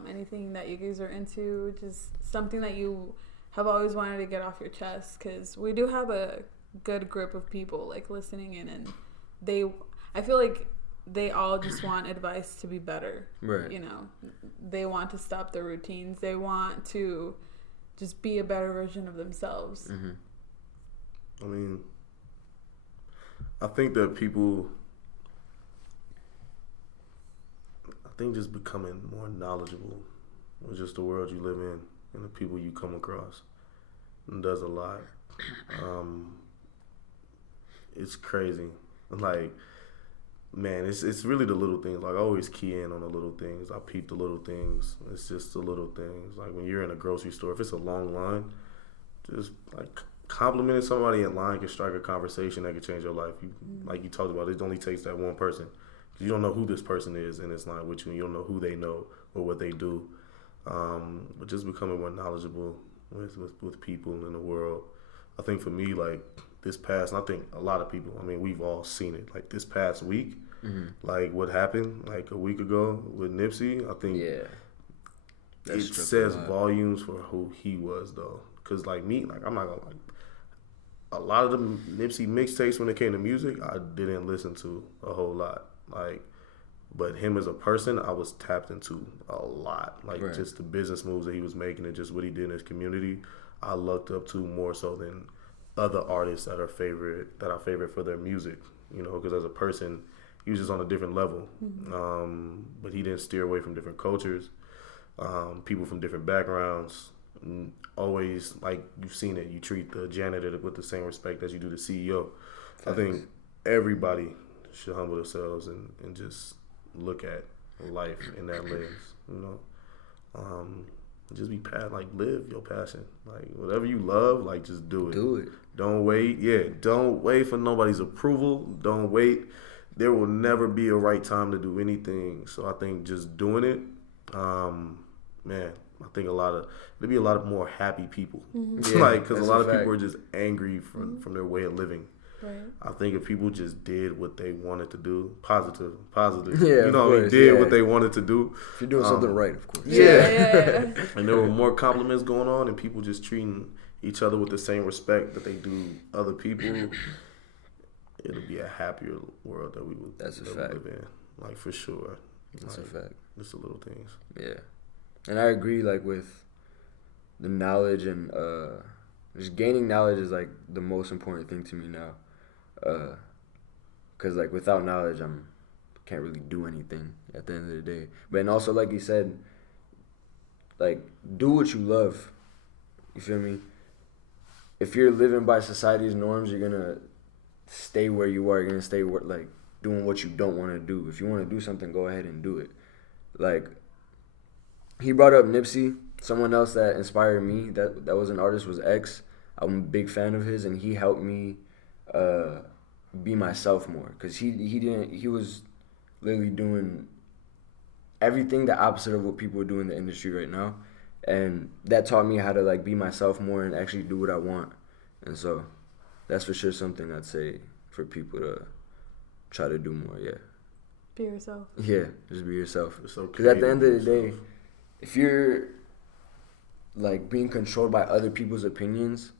anything that you guys are into, just something that you have always wanted to get off your chest, because we do have a good group of people like listening in, and I feel like they all just want advice to be better. Right. You know, they want to stop their routines. They want to just be a better version of themselves. Mm-hmm. I mean, I think that people, just becoming more knowledgeable with just the world you live in and the people you come across, and does a lot. It's crazy. Like, man, it's really the little things. Like, I always key in on the little things. I peep the little things. It's just the little things. Like, when you're in a grocery store, if it's a long line, just like complimenting somebody in line can strike a conversation that could change your life. Like you talked about, it only takes that one person. You don't know who this person is in this line with you, and you don't know who they know or what they do. But just becoming more knowledgeable with people in the world. I think for me, like this past, and I think a lot of people, I mean, we've all seen it. Like this past week, like what happened like a week ago with Nipsey, I think it says volumes for who he was, though. Because like me, like I'm not gonna like a lot of the Nipsey mixtapes when it came to music, I didn't listen to a whole lot. Like, but him as a person, I was tapped into a lot. Like just the business moves that he was making and just what he did in his community, I looked up to more so than other artists that I favorite for their music. You know, because as a person, he was just on a different level. But he didn't steer away from different cultures, people from different backgrounds. Always, like you've seen it, you treat the janitor with the same respect as you do the CEO. I think everybody should humble themselves and just look at life in that lens, you know. Just be live your passion. Like whatever you love, like just do it. Do it. Don't wait. Yeah, don't wait for nobody's approval. Don't wait. There will never be a right time to do anything. So I think just doing it, man, I think there'll be a lot of more happy people. Yeah, like, because a lot of fact. people are just angry from their way of living. Right. I think if people just did what they wanted to do, positive, yeah, you know, did what they wanted to do. If you're doing something right, of course. Yeah. And there were more compliments going on, and people just treating each other with the same respect that they do other people. It'll be a happier world that we would live in. Like, for sure. That's a fact. Just the little things. Yeah. And I agree, like, with the knowledge and just gaining knowledge is, like, the most important thing to me now. Because, like, without knowledge, can't really do anything at the end of the day. But, and also, like you said, like, do what you love. You feel me? If you're living by society's norms, you're going to stay where you are. You're going to stay, like, doing what you don't want to do. If you want to do something, go ahead and do it. Like, he brought up Nipsey. Someone else that inspired me, that was an artist, was X. I'm a big fan of his, and he helped me be myself more. Because he was literally doing everything the opposite of what people do in the industry right now. And that taught me how to, like, be myself more and actually do what I want. And so that's for sure something I'd say for people to try to do more, yeah. Be yourself. Yeah, just be yourself. It's okay. Because at the end of the day, if you're, like, being controlled by other people's opinions,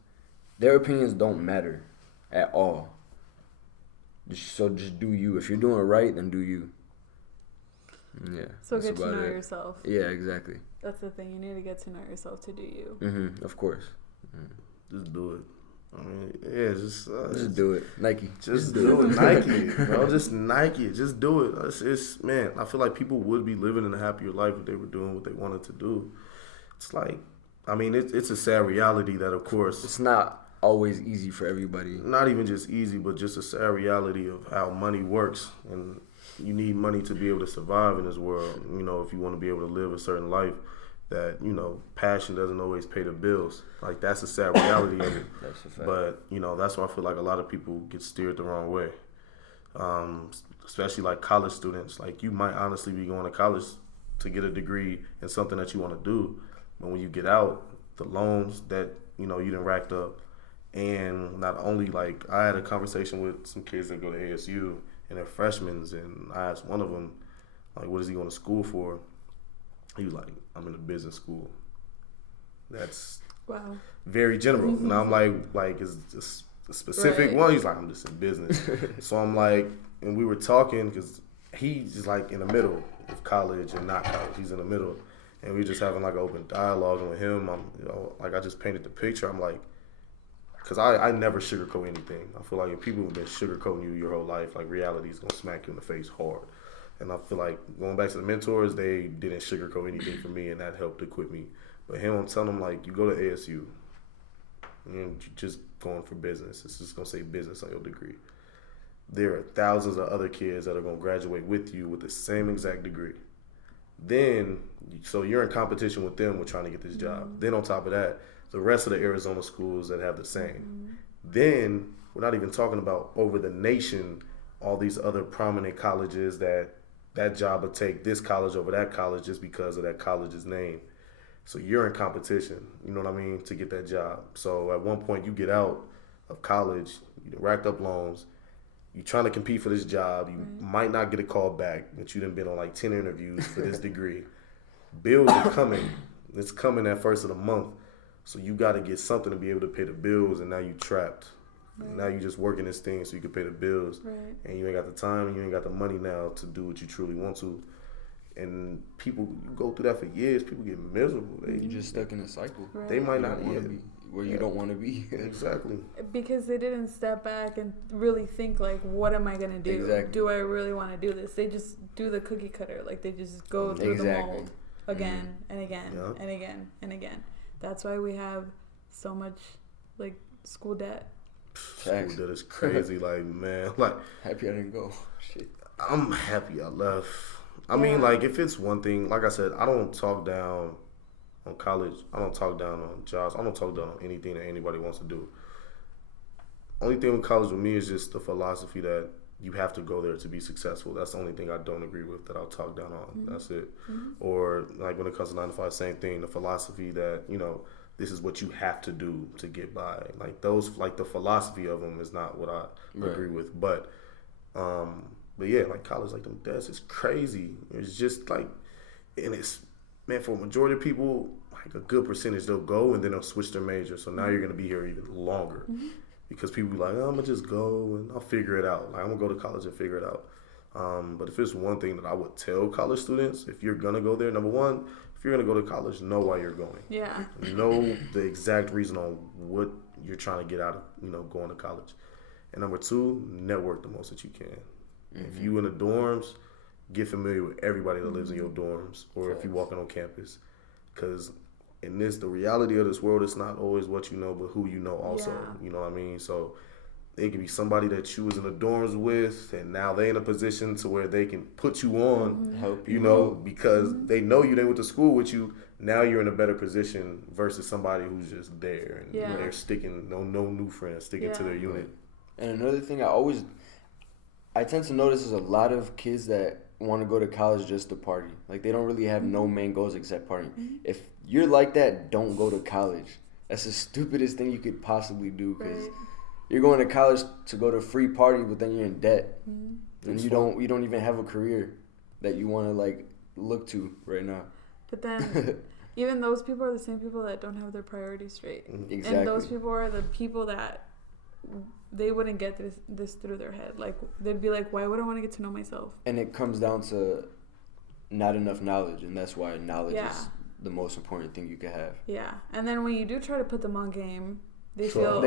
their opinions don't matter at all. So just do you. If you're doing it right, then do you. Yeah. So get to know yourself. Yeah, exactly. That's the thing. You need to get to know yourself to do you. Of course. Just do it. I mean, yeah, just do it. Nike. Just do it. Nike, bro. Just Nike it. Just do it. It's man, I feel like people would be living in a happier life if they were doing what they wanted to do. It's like, I mean, it's a sad reality that, of course, it's not always easy for everybody. Not even just easy, but just a sad reality of how money works. And you need money to be able to survive in this world. You know, if you want to be able to live a certain life, that, you know, passion doesn't always pay the bills. Like, that's a sad reality of it. That's a fact. But, you know, that's why I feel like a lot of people get steered the wrong way. Especially like college students. Like, you might honestly be going to college to get a degree in something that you want to do. But when you get out, the loans that, you know, you done racked up. And not only, like, I had a conversation with some kids that go to ASU and they're freshmen, and I asked one of them, like, what is he going to school for? He was like, I'm in a business school. That's Wow. very general. And I'm like, is this a specific one? He's like, I'm just in business. So I'm like, and we were talking because he's just like in the middle of college and not college. He's in the middle. And we just having like an open dialogue. And with him, I just painted the picture. I'm like, because I never sugarcoat anything. I feel like if people have been sugarcoating you your whole life, like reality is going to smack you in the face hard. And I feel like going back to the mentors, they didn't sugarcoat anything for me, and that helped equip me. But him, I'm telling him, like, you go to ASU, and you're just going for business. It's just going to say business on your degree. There are thousands of other kids that are going to graduate with you with the same exact degree. Then, so you're in competition with them with trying to get this job. Then on top of that, the rest of the Arizona schools that have the same. Then, we're not even talking about over the nation, all these other prominent colleges that job would take this college over that college just because of that college's name. So you're in competition, you know what I mean, to get that job. So at one point you get out of college, you racked up loans, you're trying to compete for this job, you might not get a call back, but you done been on like 10 interviews for this degree. Bills are coming. It's coming at first of the month. So you got to get something to be able to pay the bills, and now you trapped. Right. Now you just working this thing so you can pay the bills. Right. And you ain't got the time, and you ain't got the money now to do what you truly want to. And people, you go through that for years, people get miserable. You're just stuck in a cycle. Right. They might not be where you don't want to be. Exactly. Because they didn't step back and really think, like, what am I going to do? Exactly. Do I really want to do this? They just do the cookie cutter. Like, they just go through the mold again and again and again and again. That's why we have so much, like, school debt. School debt is crazy. Like, man, like, happy I didn't go. Shit. I'm happy I left. I mean, like, if it's one thing, like I said, I don't talk down on college. I don't talk down on jobs. I don't talk down on anything that anybody wants to do. Only thing with college with me is just the philosophy that you have to go there to be successful. That's the only thing I don't agree with that I'll talk down on. That's it. Or, like, when it comes to 9 to 5, same thing. The philosophy that, you know, this is what you have to do to get by. Like, those, like, the philosophy of them is not what I agree with. But yeah, like, college, like, them debts is crazy. It's just, like, and it's, man, for a majority of people, like, a good percentage, they'll go and then they'll switch their major. So now you're going to be here even longer. Because people be like, oh, I'm going to just go and I'll figure it out. Like, I'm going to go to college and figure it out. But if it's one thing that I would tell college students, if you're going to go there, number one, if you're going to go to college, know why you're going. Yeah. Know the exact reason on what you're trying to get out of, you know, going to college. And number two, network the most that you can. If you in the dorms, get familiar with everybody that lives in your dorms, or if you're walking on campus. Because in this, the reality of this world, it's not always what you know, but who you know also. Yeah. You know what I mean? So it could be somebody that you was in the dorms with, and now they in a position to where they can put you on, help you know, because they know you, they went to school with you. Now you're in a better position versus somebody who's just there and they're sticking, no new friends, sticking to their unit. And another thing I tend to notice is a lot of kids that want to go to college just to party. Like, they don't really have no main goals except partying. If you're like that, don't go to college. That's the stupidest thing you could possibly do, because you're going to college to go to free party, but then you're in debt. And you don't even have a career that you want to, like, look to right now. But then even those people are the same people that don't have their priorities straight. Exactly. And those people are the people that they wouldn't get this through their head. Like, they'd be like, why would I want to get to know myself? And it comes down to not enough knowledge, and that's why knowledge is the most important thing you can have. Yeah. And then when you do try to put them on game, they feel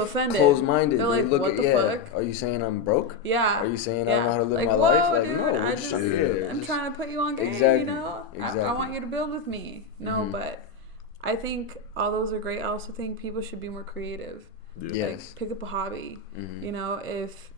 offended. Closed-minded. They're like, what the fuck? Are you saying I'm broke? Yeah. Are you saying I don't know how to live my life? Like, dude, no. I'm trying to put you on game, exactly. You know? Exactly. I want you to build with me. No, but I think all those are great. I also think people should be more creative. Yeah. Like, pick up a hobby. You know, if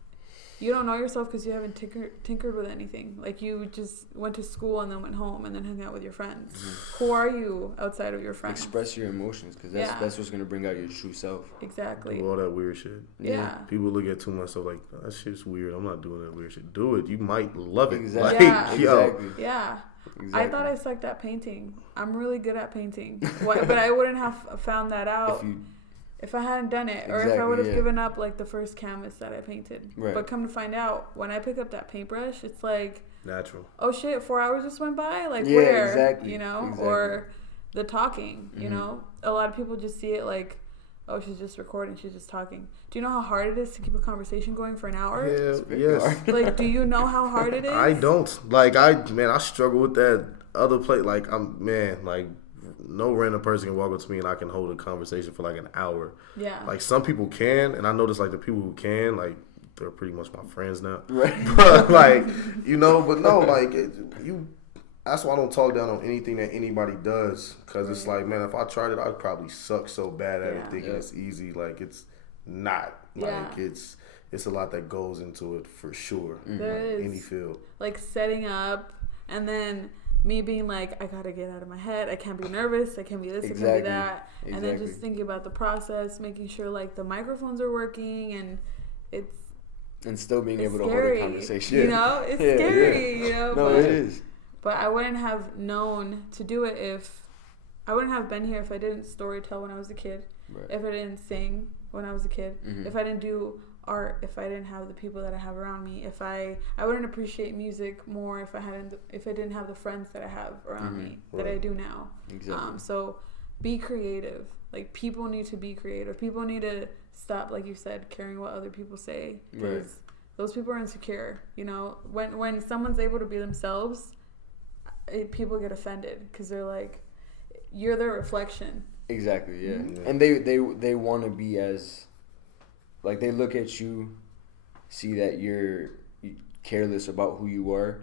you don't know yourself because you haven't tinkered with anything, like, you just went to school and then went home and then hung out with your friends. Who are you outside of your friends? Express your emotions, because that's what's going to bring out your true self. Exactly. Do all that weird shit. Yeah. People look at too much stuff like, that shit's weird. I'm not doing that weird shit. Do it. You might love it. Exactly. Like, Exactly. Yeah. Exactly. I thought I sucked at painting. I'm really good at painting. But I wouldn't have found that out if I hadn't done it, or if I would have given up, like, the first canvas that I painted. Right. But come to find out, when I pick up that paintbrush, it's like natural. Oh shit, 4 hours just went by. Like Yeah, where? exactly. You know, Exactly. or the talking. You know, a lot of people just see it like, oh, she's just recording, she's just talking. Do you know how hard it is to keep a conversation going for an hour? Yeah, yes. Like, do you know how hard it is? I don't. Like, I struggle with that other play. Like, no random person can walk up to me and I can hold a conversation for like an hour. Yeah. Like, some people can, and I notice like the people who can, like, they're pretty much my friends now. Right. But like, you know, but no, like that's why I don't talk down on anything that anybody does, because it's like, man, if I tried it, I'd probably suck so bad at it thinking it's easy. Like, it's not. Like, it's a lot that goes into it for sure. There is. Any field. Like setting up, and then me being like, I gotta get out of my head. I can't be nervous. I can't be this. I can't be that. And then just thinking about the process, making sure like the microphones are working, and and still being able to scary, hold a conversation. You know, it's scary. Yeah. You know, no, it is. But I wouldn't have known to do it I wouldn't have been here if I didn't storytell when I was a kid. Right. If I didn't sing when I was a kid. If I didn't do art, if I didn't have the people that I have around me, if I wouldn't appreciate music more if I didn't have the friends that I have around me that I do now. Exactly. So be creative. Like, people need to be creative. People need to stop, like you said, caring what other people say, because those people are insecure. You know, when someone's able to be themselves, people get offended because they're like, you're their reflection. Exactly. Yeah. And they want to be as, like, they look at you, see that you're careless about who you are,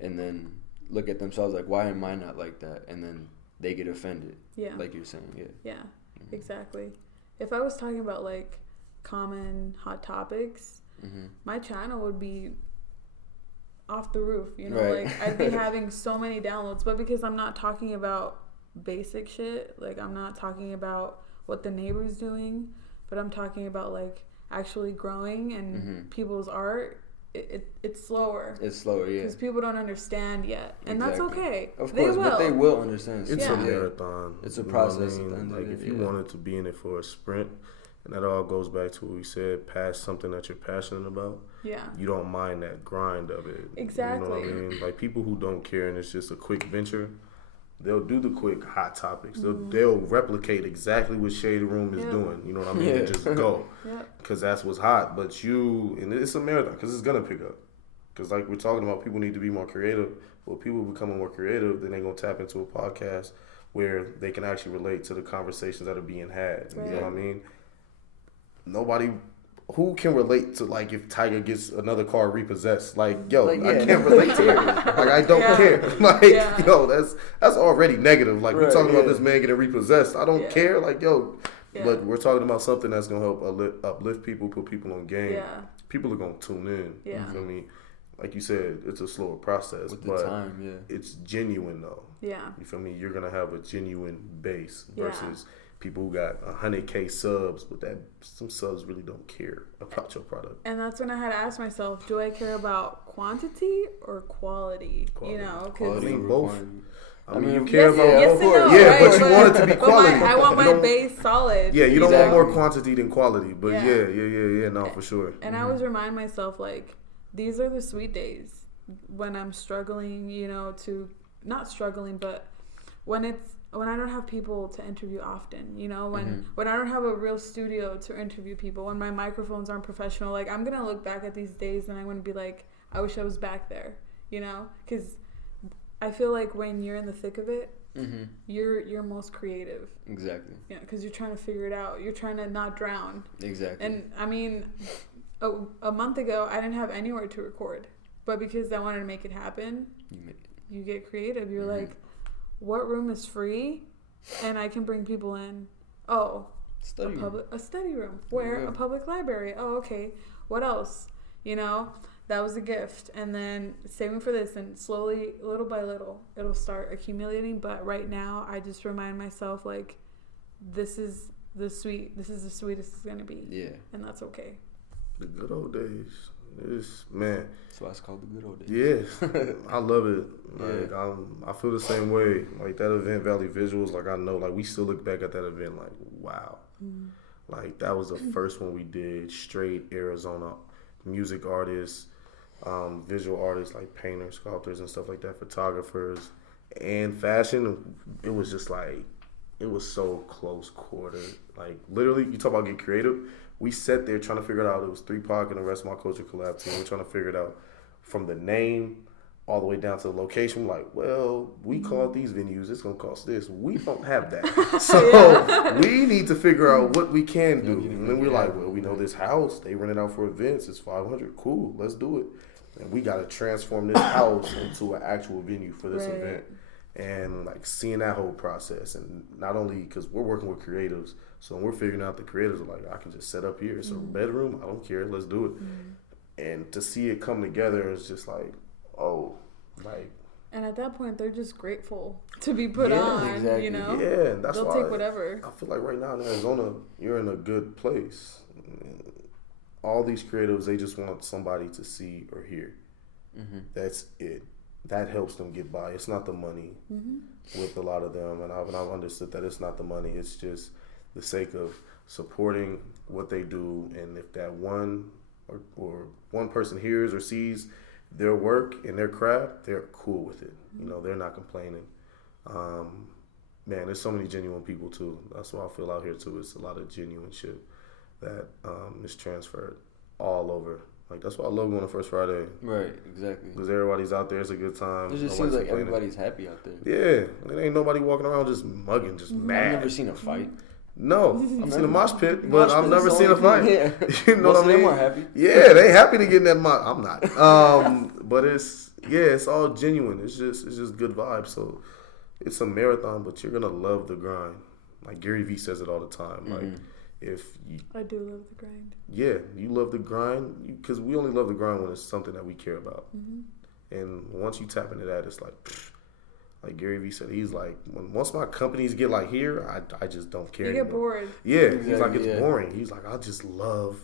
and then look at themselves like, why am I not like that? And then they get offended. Yeah. Like you're saying. Yeah. Yeah. Exactly. If I was talking about like common hot topics, my channel would be off the roof, you know, like I'd be having so many downloads, but because I'm not talking about basic shit, like I'm not talking about what the neighbor's doing, but I'm talking about like actually growing and people's art. It's slower. It's slower, yeah. Because people don't understand yet, and that's okay. Of course, but they will understand. It's a marathon. It's a process. Like, if you wanted to be in it for a sprint, and that all goes back to what we said, past something that you're passionate about. Yeah. You don't mind that grind of it. Exactly. You know what I mean? Like, people who don't care and it's just a quick venture, they'll do the quick hot topics. They'll replicate exactly what Shade Room is doing. You know what I mean? And just go. Because that's what's hot. But and it's a marathon, because it's going to pick up. Because like we're talking about, people need to be more creative. Well, people becoming more creative, then they're going to tap into a podcast where they can actually relate to the conversations that are being had. You know what I mean? Nobody... Who can relate to, like, if Tiger gets another car repossessed? Like, yo, I can't relate to that. Like, I don't care. Like, yo, that's already negative. Like, we're talking about this man getting repossessed. I don't care. Like, yo, but we're talking about something that's going to help uplift people, put people on game. Yeah. People are going to tune in. Yeah. You feel me? Like you said, it's a slower process. With the time, it's genuine, though. Yeah. You feel me? You're going to have a genuine base versus... people who got 100K subs, but some subs really don't care about your product. And that's when I had to ask myself, do I care about quantity or quality? You know, because both. I mean, you care about both. But you want it to be quality. I want my base solid. Yeah, you don't want more quantity than quality. But no, for sure. And I always remind myself, like, these are the sweet days when I'm struggling, you know, not struggling, but when I don't have people to interview often, you know, when I don't have a real studio to interview people, when my microphones aren't professional, like, I'm going to look back at these days and I'm going to be like, I wish I was back there, you know, because I feel like when you're in the thick of it, you're most creative. Exactly. Yeah, because you're trying to figure it out. You're trying to not drown. Exactly. And, I mean, a month ago, I didn't have anywhere to record, but because I wanted to make it happen, you get creative. You're like, what room is free and I can bring people in? Oh, a study room. Where? A public library. Oh, okay. What else? You know, that was a gift. And then saving for this, and slowly, little by little, it'll start accumulating. But right now, I just remind myself, like, this is the sweetest it's going to be. Yeah. And that's okay. The good old days. Man. That's why it's called the good old days. Yeah, I love it. Like, I feel the same way. Like, that event, Valley Visuals, like, I know, like, we still look back at that event like, wow. Like, that was the first one we did, straight Arizona music artists, visual artists like painters, sculptors, and stuff like that, photographers, and fashion. It was just like, it was so close quarter. Like, literally, you talk about get creative. We sat there trying to figure it out. It was 3POC and the rest of my culture collab team. We're trying to figure it out from the name all the way down to the location. We're like, well, we call these venues. It's going to cost this. We don't have that. So we need to figure out what we can do. And then we're like, well, we know this house. They rent it out for events. It's $500. Cool. Let's do it. And we got to transform this house into an actual venue for this event. And like seeing that whole process, and not only because we're working with creatives, so when we're figuring out the creatives are like, I can just set up here. It's a bedroom. I don't care. Let's do it. And to see it come together is just like, oh, like. And at that point, they're just grateful to be put on. Exactly. You know. Yeah, and that's they'll why take whatever. I feel like right now in Arizona, you're in a good place. All these creatives, they just want somebody to see or hear. That's it. That helps them get by. It's not the money with a lot of them, and I've understood that it's not the money. It's just the sake of supporting what they do, and if that one or one person hears or sees their work and their craft, they're cool with it. You know, they're not complaining. Man, there's so many genuine people too. That's what I feel out here too. It's a lot of genuine shit that is transferred all over. Like, that's why I love going to First Friday. Right, exactly. Because everybody's out there. It's a good time. It just seems like everybody's happy out there. Yeah. There ain't nobody walking around just mugging, just mad. I've never seen a fight. No. I've seen a mosh pit, but I've never seen a fight. Yeah. You know what I mean? Most of them are happy. Yeah, they happy to get in that mosh. I'm not. But it's all genuine. It's just good vibes. So it's a marathon, but you're going to love the grind. Like Gary Vee says it all the time. Like, I do love the grind. Yeah, you love the grind because we only love the grind when it's something that we care about. And once you tap into that, it's like Gary Vee said, he's like, once my companies get like here, I just don't care anymore. You get bored. Yeah, exactly, he's like, it's boring. He's like, I just love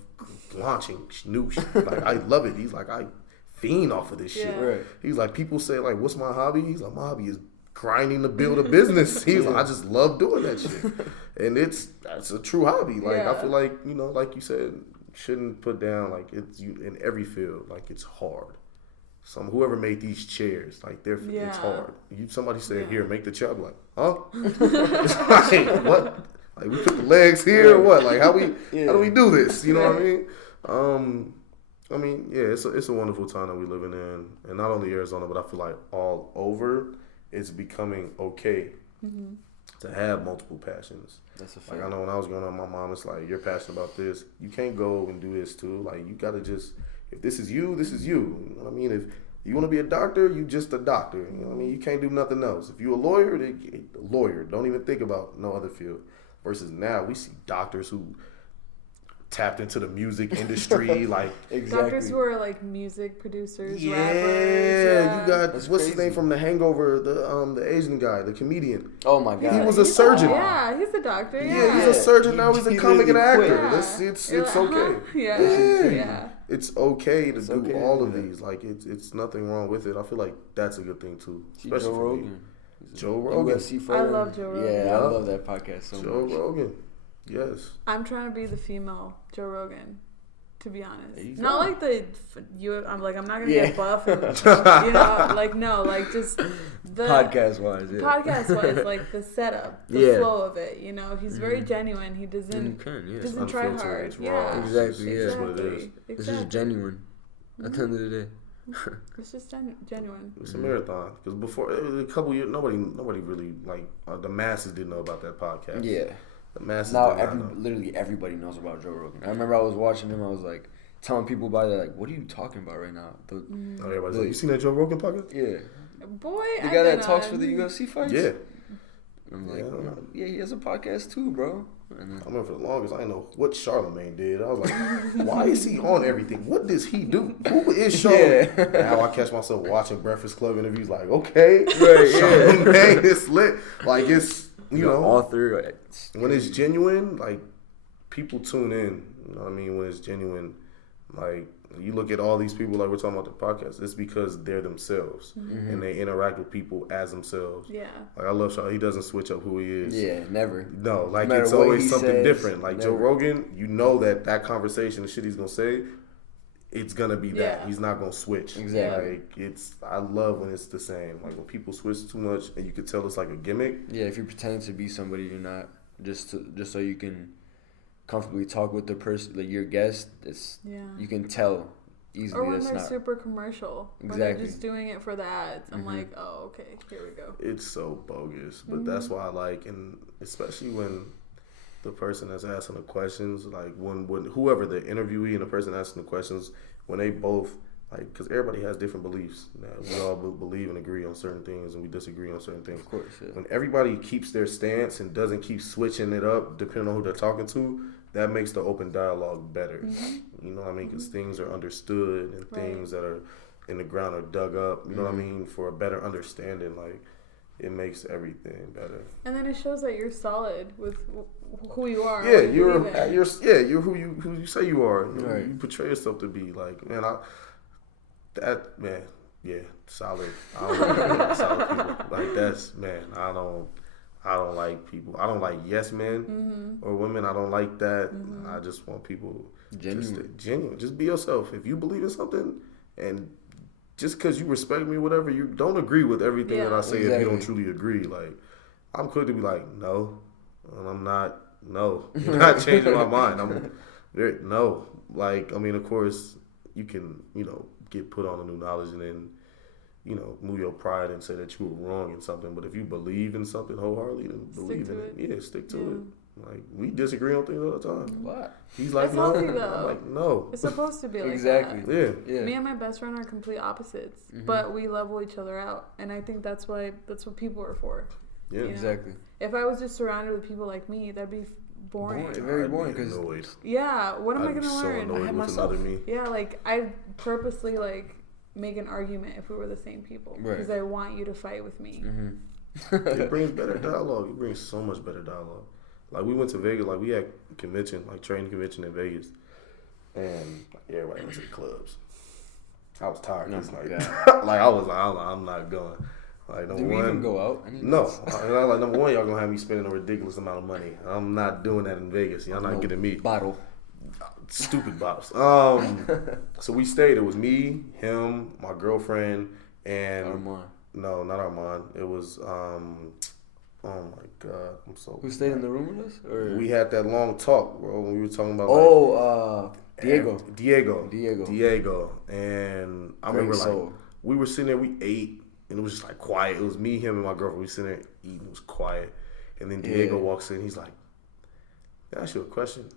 launching new shit. Like, I love it. He's like, I fiend off of this shit. Right. He's like, people say like, what's my hobby? He's like, my hobby is grinding to build a business. He's like, I just love doing that shit. And that's a true hobby. Like, I feel like, you know, like you said, shouldn't put down, like, it's you in every field, like, it's hard. Whoever made these chairs, like, it's hard. Somebody said, here, make the chair. I'm like, huh? It's like, what? Like, we put the legs here or what? Like, how do we do this? You know what I mean? Yeah, it's a wonderful time that we're living in. And not only Arizona, but I feel like all over, it's becoming okay to have multiple passions. That's a fact. Like, I know when I was growing up, my mom was like, you're passionate about this. You can't go and do this too. Like, you got to just, if this is you, this is you. You know what I mean? If you want to be a doctor, you just a doctor. You know what I mean? You can't do nothing else. If you're a lawyer, a lawyer. Don't even think about no other field. Versus now, we see doctors who tapped into the music industry, like doctors who are like music producers, rappers. Yeah, you got what's his name from The Hangover, the Asian guy, the comedian. Oh my god, he was a surgeon. He's a doctor. Yeah, he's a surgeon now. He's a comic and actor. Yeah. It's okay. Yeah. It's okay to do all of these. Like it's nothing wrong with it. I feel like that's a good thing too, especially Joe for me. Rogan. Joe Rogan. I love Joe Rogan. Yeah, I love that podcast so much. Joe Rogan. Yes. I'm trying to be the female Joe Rogan, to be honest. Not like I'm like, I'm not going to get buff and, you know, like, no, like just the podcast-wise, like the setup, the flow of it, you know. He's very genuine. He doesn't try hard. It's raw. Exactly, That's what it is. It's just genuine at the end of the day. It's just genuine. It's a marathon because before a couple years, nobody really like the masses didn't know about that podcast. Yeah. The masses now literally everybody knows about Joe Rogan. I remember I was watching him. I was like telling people about it. Like, what are you talking about right now? Everybody's like, you seen that Joe Rogan podcast? Yeah. Boy, the guy that talks for the UFC fights. Yeah. I'm like, yeah, he has a podcast too, bro. I remember for the longest, I didn't know what Charlamagne did. I was like, why is he on everything? What does he do? Who is Charlamagne? Now I catch myself watching Breakfast Club interviews like, okay, Charlamagne is lit. Like, it's, you know, author. When it's genuine, like, people tune in. You know what I mean? When it's genuine, like, you look at all these people, like we're talking about the podcast, it's because they're themselves and they interact with people as themselves. Yeah. Like, I love Charlie. He doesn't switch up who he is. Yeah, never. No, like, it's always something different. Like, never. Joe Rogan, you know that conversation, the shit he's going to say, it's gonna be that. Yeah. He's not gonna switch. Exactly. Like I love when it's the same. Like when people switch too much and you could tell it's like a gimmick. Yeah, if you're pretending to be somebody you're not, just so you can comfortably talk with the person, like your guest. You can tell easily. Or when that's they're not super commercial. Exactly. When they're just doing it for the ads. I'm like, oh, okay, here we go. It's so bogus, but that's why I like, and especially when the person that's asking the questions, like when whoever the interviewee and the person asking the questions, when they both, like, because everybody has different beliefs. We all believe and agree on certain things, and we disagree on certain things. Of course, yeah. When everybody keeps their stance and doesn't keep switching it up depending on who they're talking to, that makes the open dialogue better. You know what I mean? Because things are understood and things that are in the ground are dug up. You know what I mean? For a better understanding, like, it makes everything better. And then it shows that you're solid with who you are. Yeah, you're who you say you are. Right. You portray yourself to be. Like, solid. I don't like solid people. Like, that's, man, I don't like people. I don't like yes men or women. I don't like that. I just want people genuine. Just be yourself. If you believe in something, and just because you respect me or whatever, you don't agree with everything that I say. If you don't truly agree, like, I'm quick to be like, no, and I'm not. No, you're not changing my mind. No. Like, I mean, of course, you can, get put on a new knowledge and then, move your pride and say that you were wrong in something. But if you believe in something wholeheartedly, then believe in it. Yeah, stick to it. Like, we disagree on things all the time. What? He's like, That's no. healthy, though. I'm like, no. It's supposed to be like Exactly. that. Yeah. Me and my best friend are complete opposites, but we level each other out. And I think that's what people are for. Yeah. Exactly. If I was just surrounded with people like me, that'd be boring. Very boring. Because yeah, what am I I'd be gonna so learn? annoyed I have with myself. another me. Yeah, like I purposely make an argument if we were the same people because I want you to fight with me. It brings better dialogue. It brings so much better dialogue. Like, we went to Vegas. Like, we had convention, like training convention in Vegas, and everybody went to the clubs. I was tired. Oh, I'm not going. Like, did we even go out? No. Like, number one, y'all gonna have me spending a ridiculous amount of money. I'm not doing that in Vegas. Y'all not getting me. Bottle. Stupid bottles. So we stayed. It was me, him, my girlfriend, and Armand. No, not Armand. it was oh my God, I'm so. Who stayed in the room with us? Or we had that long talk, bro, when we were talking about. Diego, and I remember like we were sitting there, we ate, and it was just like quiet. It was me, him, and my girlfriend. We sitting there eating. It was quiet, and then Diego walks in. He's like, "Can I ask you a question?"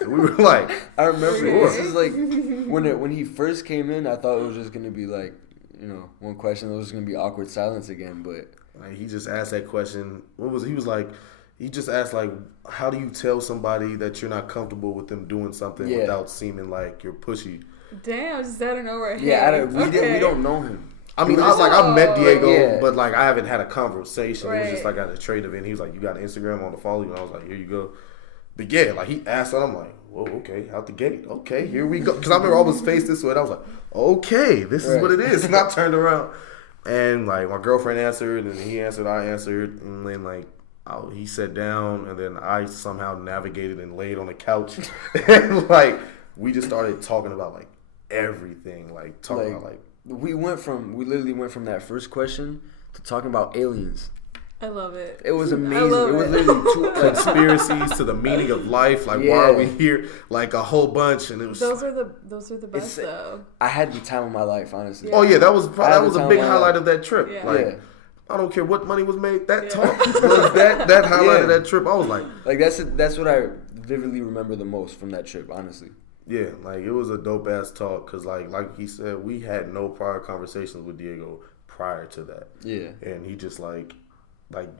And we were like, I remember this is like when he first came in. I thought it was just gonna be like, one question. It was gonna be awkward silence again, but. Like, he just asked that question. He just asked, like, how do you tell somebody that you're not comfortable with them doing something without seeming like you're pushy? Damn, just out of nowhere. Yeah, we don't know him. I mean, I met Diego, but like I haven't had a conversation. It was just like at a trade event. He was like, "You got an Instagram on the follow you?" And I was like, "Here you go." But yeah, like he asked that, I'm like, "Whoa, okay, out the gate, okay, here we go." Because I remember I was face this way, and I was like, "Okay, this is what it is." And I turned around. And, like, my girlfriend answered, and he answered, I answered, and then, like, he sat down, and then I somehow navigated and laid on the couch. And, like, we just started talking about, like, everything. Like, talking about, like... We literally went from that first question to talking about aliens. I love it. It was amazing. It was literally two conspiracies to the meaning of life. Like, why are we here? Like, a whole bunch. And it was... Those are the best, though. I had the time of my life, honestly. Yeah. Oh, yeah. That was a big highlight of that trip. Yeah. Like, I don't care what money was made. That talk was that highlight of that trip. I was like... Like, that's what I vividly remember the most from that trip, honestly. Yeah, like, it was a dope-ass talk. Because, like he said, we had no prior conversations with Diego prior to that. Yeah. And he just, like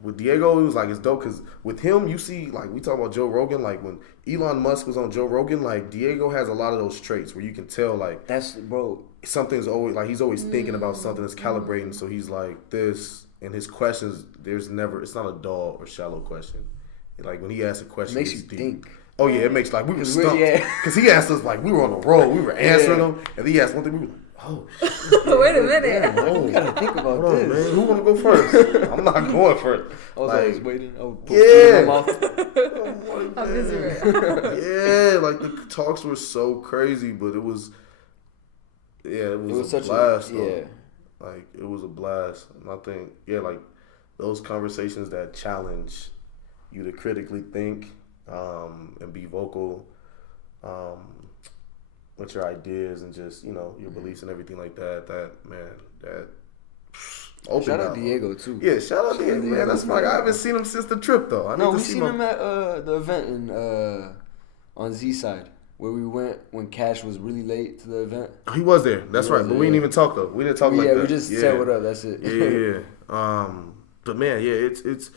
with Diego, it was like, it's dope because with him, you see, like, we talk about Joe Rogan, like when Elon Musk was on Joe Rogan, like, Diego has a lot of those traits where you can tell, like, something's always, like, he's always thinking about something that's calibrating. So he's like this, and his questions, it's not a dull or shallow question. Like, when he asks a question, it makes you think. Oh yeah, it makes, like, we were stumped because he asked us, like, we were on the road, we were answering them, and then he asked one thing, we were like, oh, wait a minute. We gotta think about this. Man, who wanna go first? I'm not going first. I was always waiting. I'm busy right now. Yeah, like the talks were so crazy, but it was Yeah, it was such blast. Yeah. Like, it was a blast. And I think, like, those conversations that challenge you to critically think and be vocal with your ideas and just, your beliefs and everything like that, that Shout out Diego, too. Yeah, shout out Diego, man. That's I haven't seen him since the trip, though. We seen him at the event on Z side. Where we went when Cash was really late to the event. He was there. That's right. But we didn't even talk, though. We didn't talk like that. Yeah, we just said what up. That's it. Yeah. But, man, it's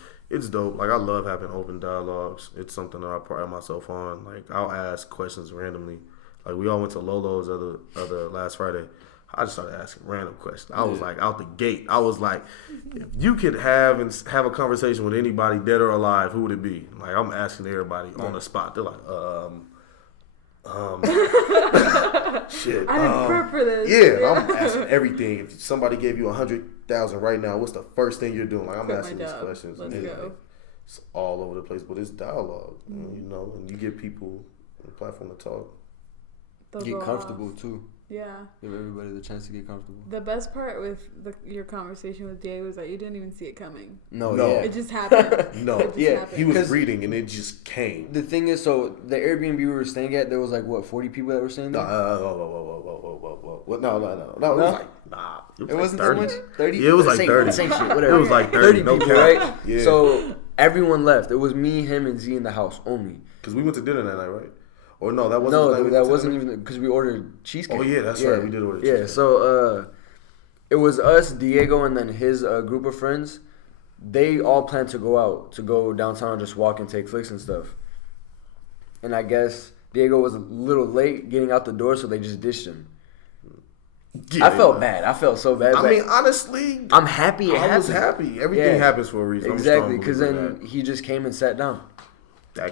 dope. Like, I love having open dialogues. It's something that I pride myself on. Like, I'll ask questions randomly. Like, we all went to Lolo's other last Friday. I just started asking random questions. I was like, out the gate. I was like, if you could have a conversation with anybody, dead or alive, who would it be? Like, I'm asking everybody on the spot. They're like, shit. I didn't prep for this. Yeah, I'm asking everything. If somebody gave you 100,000 right now, what's the first thing you're doing? Like, I'm asking these questions. Let's go. It's all over the place, but it's dialogue, and you give people a platform to talk. Get comfortable too. Yeah. Give everybody the chance to get comfortable. The best part with your conversation with Diego was that you didn't even see it coming. No. It just happened. Happened. He was reading and it just came. The thing is, so the Airbnb we were staying at, there was 40 people that were staying there? No. It was It wasn't 30. that much? 30? Yeah, it was like 30. Same shit, whatever. It was like 30 people, no right? Yeah. So everyone left. It was me, him, and Z in the house only. Because we went to dinner that night, right? Or no, that wasn't even because we ordered cheesecake. Oh yeah, that's right. We did order cheesecake. Yeah, so it was us, Diego, and then his group of friends. They all planned to go downtown and just walk and take flicks and stuff. And I guess Diego was a little late getting out the door, so they just ditched him. Yeah, I felt bad. I felt so bad. I mean, honestly, I'm happy. I was happy. Everything happens for a reason. Exactly, because then he just came and sat down.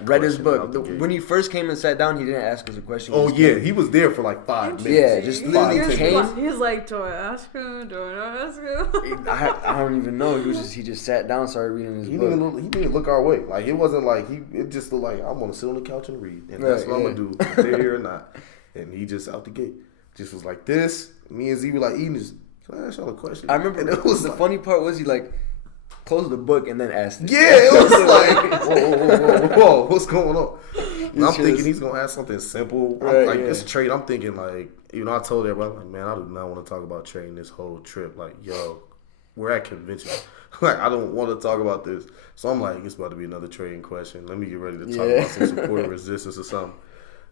Read his book. When he first came and sat down, he didn't ask us a question. He was there for like 5 minutes. Yeah, just literally came. He's like, do I ask you? Do I not ask you? I don't even know. He just sat down, started reading his book. He didn't look our way. Like, it wasn't like it just looked like, I'm gonna sit on the couch and read, and that's what I'm gonna do, if they're here or not. And he just out the gate, just was like this. Me and Z were like eating this. Can I ask y'all a question? I remember the funny part was he closed the book and then asked it. Yeah, it was like, whoa, what's going on? I'm thinking he's going to ask something simple. This trade, I'm thinking I told everybody, man, I do not want to talk about trading this whole trip. Like, yo, we're at convention. I don't want to talk about this. So I'm like, it's about to be another trading question. Let me get ready to talk about some support or resistance or something.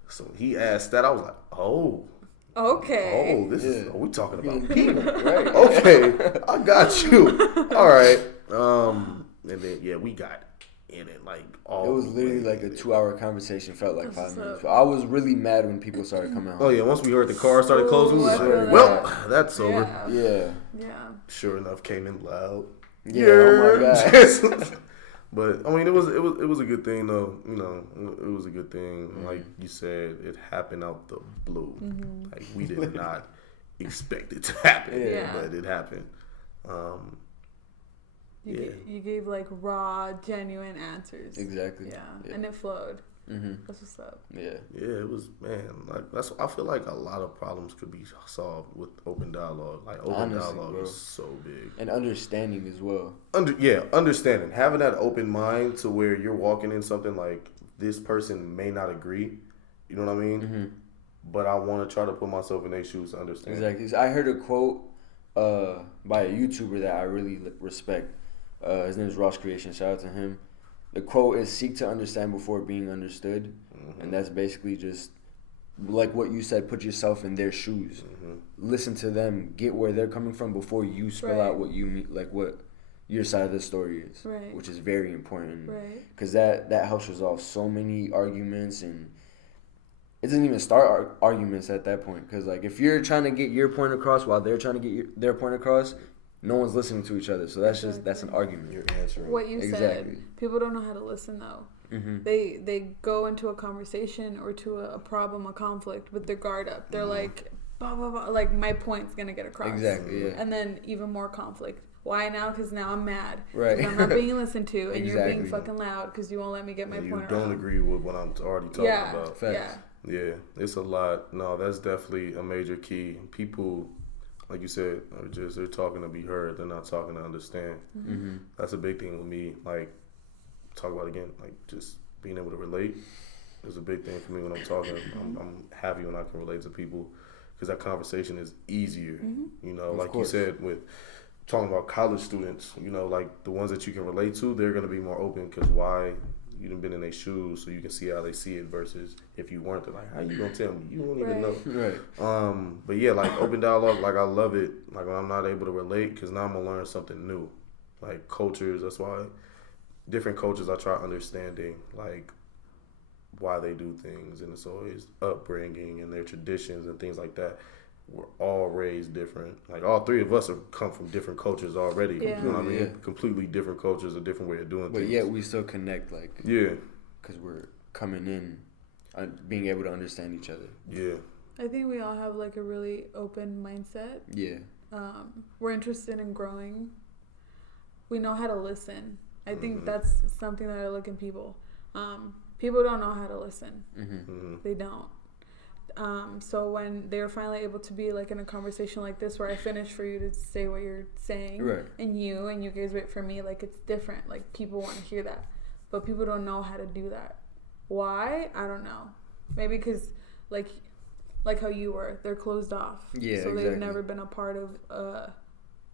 So he asked that. I was like, oh. Okay. Oh, this is, we talking about people. Right. Okay, I got you. All right. And then we got in it all. It was literally like a 2-hour conversation. Felt like 5 minutes. I was really mad when people started coming out. Oh yeah, once we heard the car started closing, we was like, well, that's over. Yeah. Sure enough, came in loud. Yeah. Oh my god. But I mean, it was a good thing though. It was a good thing. Mm-hmm. Like you said, it happened out the blue. Mm-hmm. Like, we did not expect it to happen, but it happened. You gave raw, genuine answers. Exactly. Yeah, and it flowed. Mm-hmm. That's what's up. Yeah. Yeah, it was, man. I feel like a lot of problems could be solved with open dialogue. Dialogue is so big, and understanding as well. Understanding, having that open mind to where you're walking in something like this person may not agree. You know what I mean? Mm-hmm. But I want to try to put myself in their shoes to understand. Exactly. So I heard a quote by a YouTuber that I really respect. His name is Ross Creation. Shout out to him. The quote is, seek to understand before being understood. Mm-hmm. And that's basically just like what you said, put yourself in their shoes. Mm-hmm. Listen to them, get where they're coming from before you spell out what you mean, what your side of the story is. Right. Which is very important. Right. Because that helps resolve so many arguments, and it doesn't even start arguments at that point. Because if you're trying to get your point across while they're trying to get their point across, no one's listening to each other, so that's an argument. You're answering what you said. People don't know how to listen though. Mm-hmm. They go into a conversation or to a problem, a conflict with their guard up. They're like, blah blah blah. Like, my point's gonna get across. Exactly. Yeah. And then even more conflict. Why now? Because now I'm mad. Right. I'm not being listened to, and you're being fucking loud because you won't let me get my point across. You don't agree with what I'm already talking about. Facts. Yeah. Yeah, it's a lot. No, that's definitely a major key. People, like you said, they're talking to be heard. They're not talking to understand. Mm-hmm. That's a big thing with me. Like, talk about again, like just being able to relate is a big thing for me when I'm talking. I'm happy when I can relate to people because that conversation is easier. You know, Of like course. you said, with talking about college students, you know, like the ones that you can relate to, they're going to be more open because why? You done been in their shoes, so you can see how they see it versus if you weren't, they're like, how you gonna tell me? You don't even know. Right. But yeah, like open dialogue, like I love it. Like when I'm not able to relate, because now I'm gonna learn something new. Like cultures, that's why different cultures I try understanding, like why they do things, and it's always upbringing and their traditions and things like that. We're all raised different. Like all three of us have come from different cultures already. Yeah. You know what I mean? Yeah. Completely different cultures, a different way of doing But things. yet we still connect, like, Yeah. because we're coming in, being able to understand each other. Yeah. I think we all have like a really open mindset. Yeah. We're interested in growing. We know how to listen. I think that's something that I look in people. People don't know how to listen. They don't. So when they're finally able to be like in a conversation like this where I finish for you to say what you're saying, Right. and you guys wait for me, like it's different. Like people want to hear that, but people don't know how to do that. Why? I don't know. Maybe because like how you were, they're closed off. Yeah, so exactly. they've never been a part of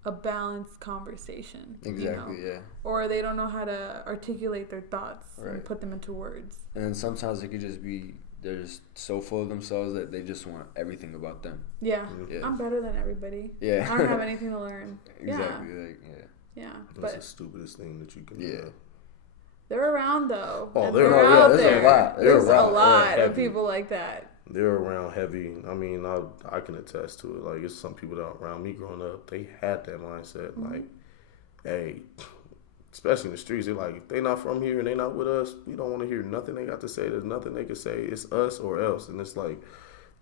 a balanced conversation. Exactly, you know? yeah. Or they don't know how to articulate their thoughts Right. and put them into words. And then sometimes it could just be, they're just so full of themselves that they just want everything about them. Yeah. Yeah. I'm better than everybody. Yeah. I don't have anything to learn. Exactly, like, Yeah. That's But the stupidest thing that you can Yeah. do. they're around though. Oh, And they're out there's there. a lot. There's They're a around. lot They're of heavy. people like that. They're around heavy. I mean, I can attest to it. Like, it's some people that are around me growing up, they had that mindset. Like, hey, especially in the streets, they're like, if they not from here and they not with us, we don't want to hear nothing they got to say. There's nothing they can say. It's us or else. And it's like,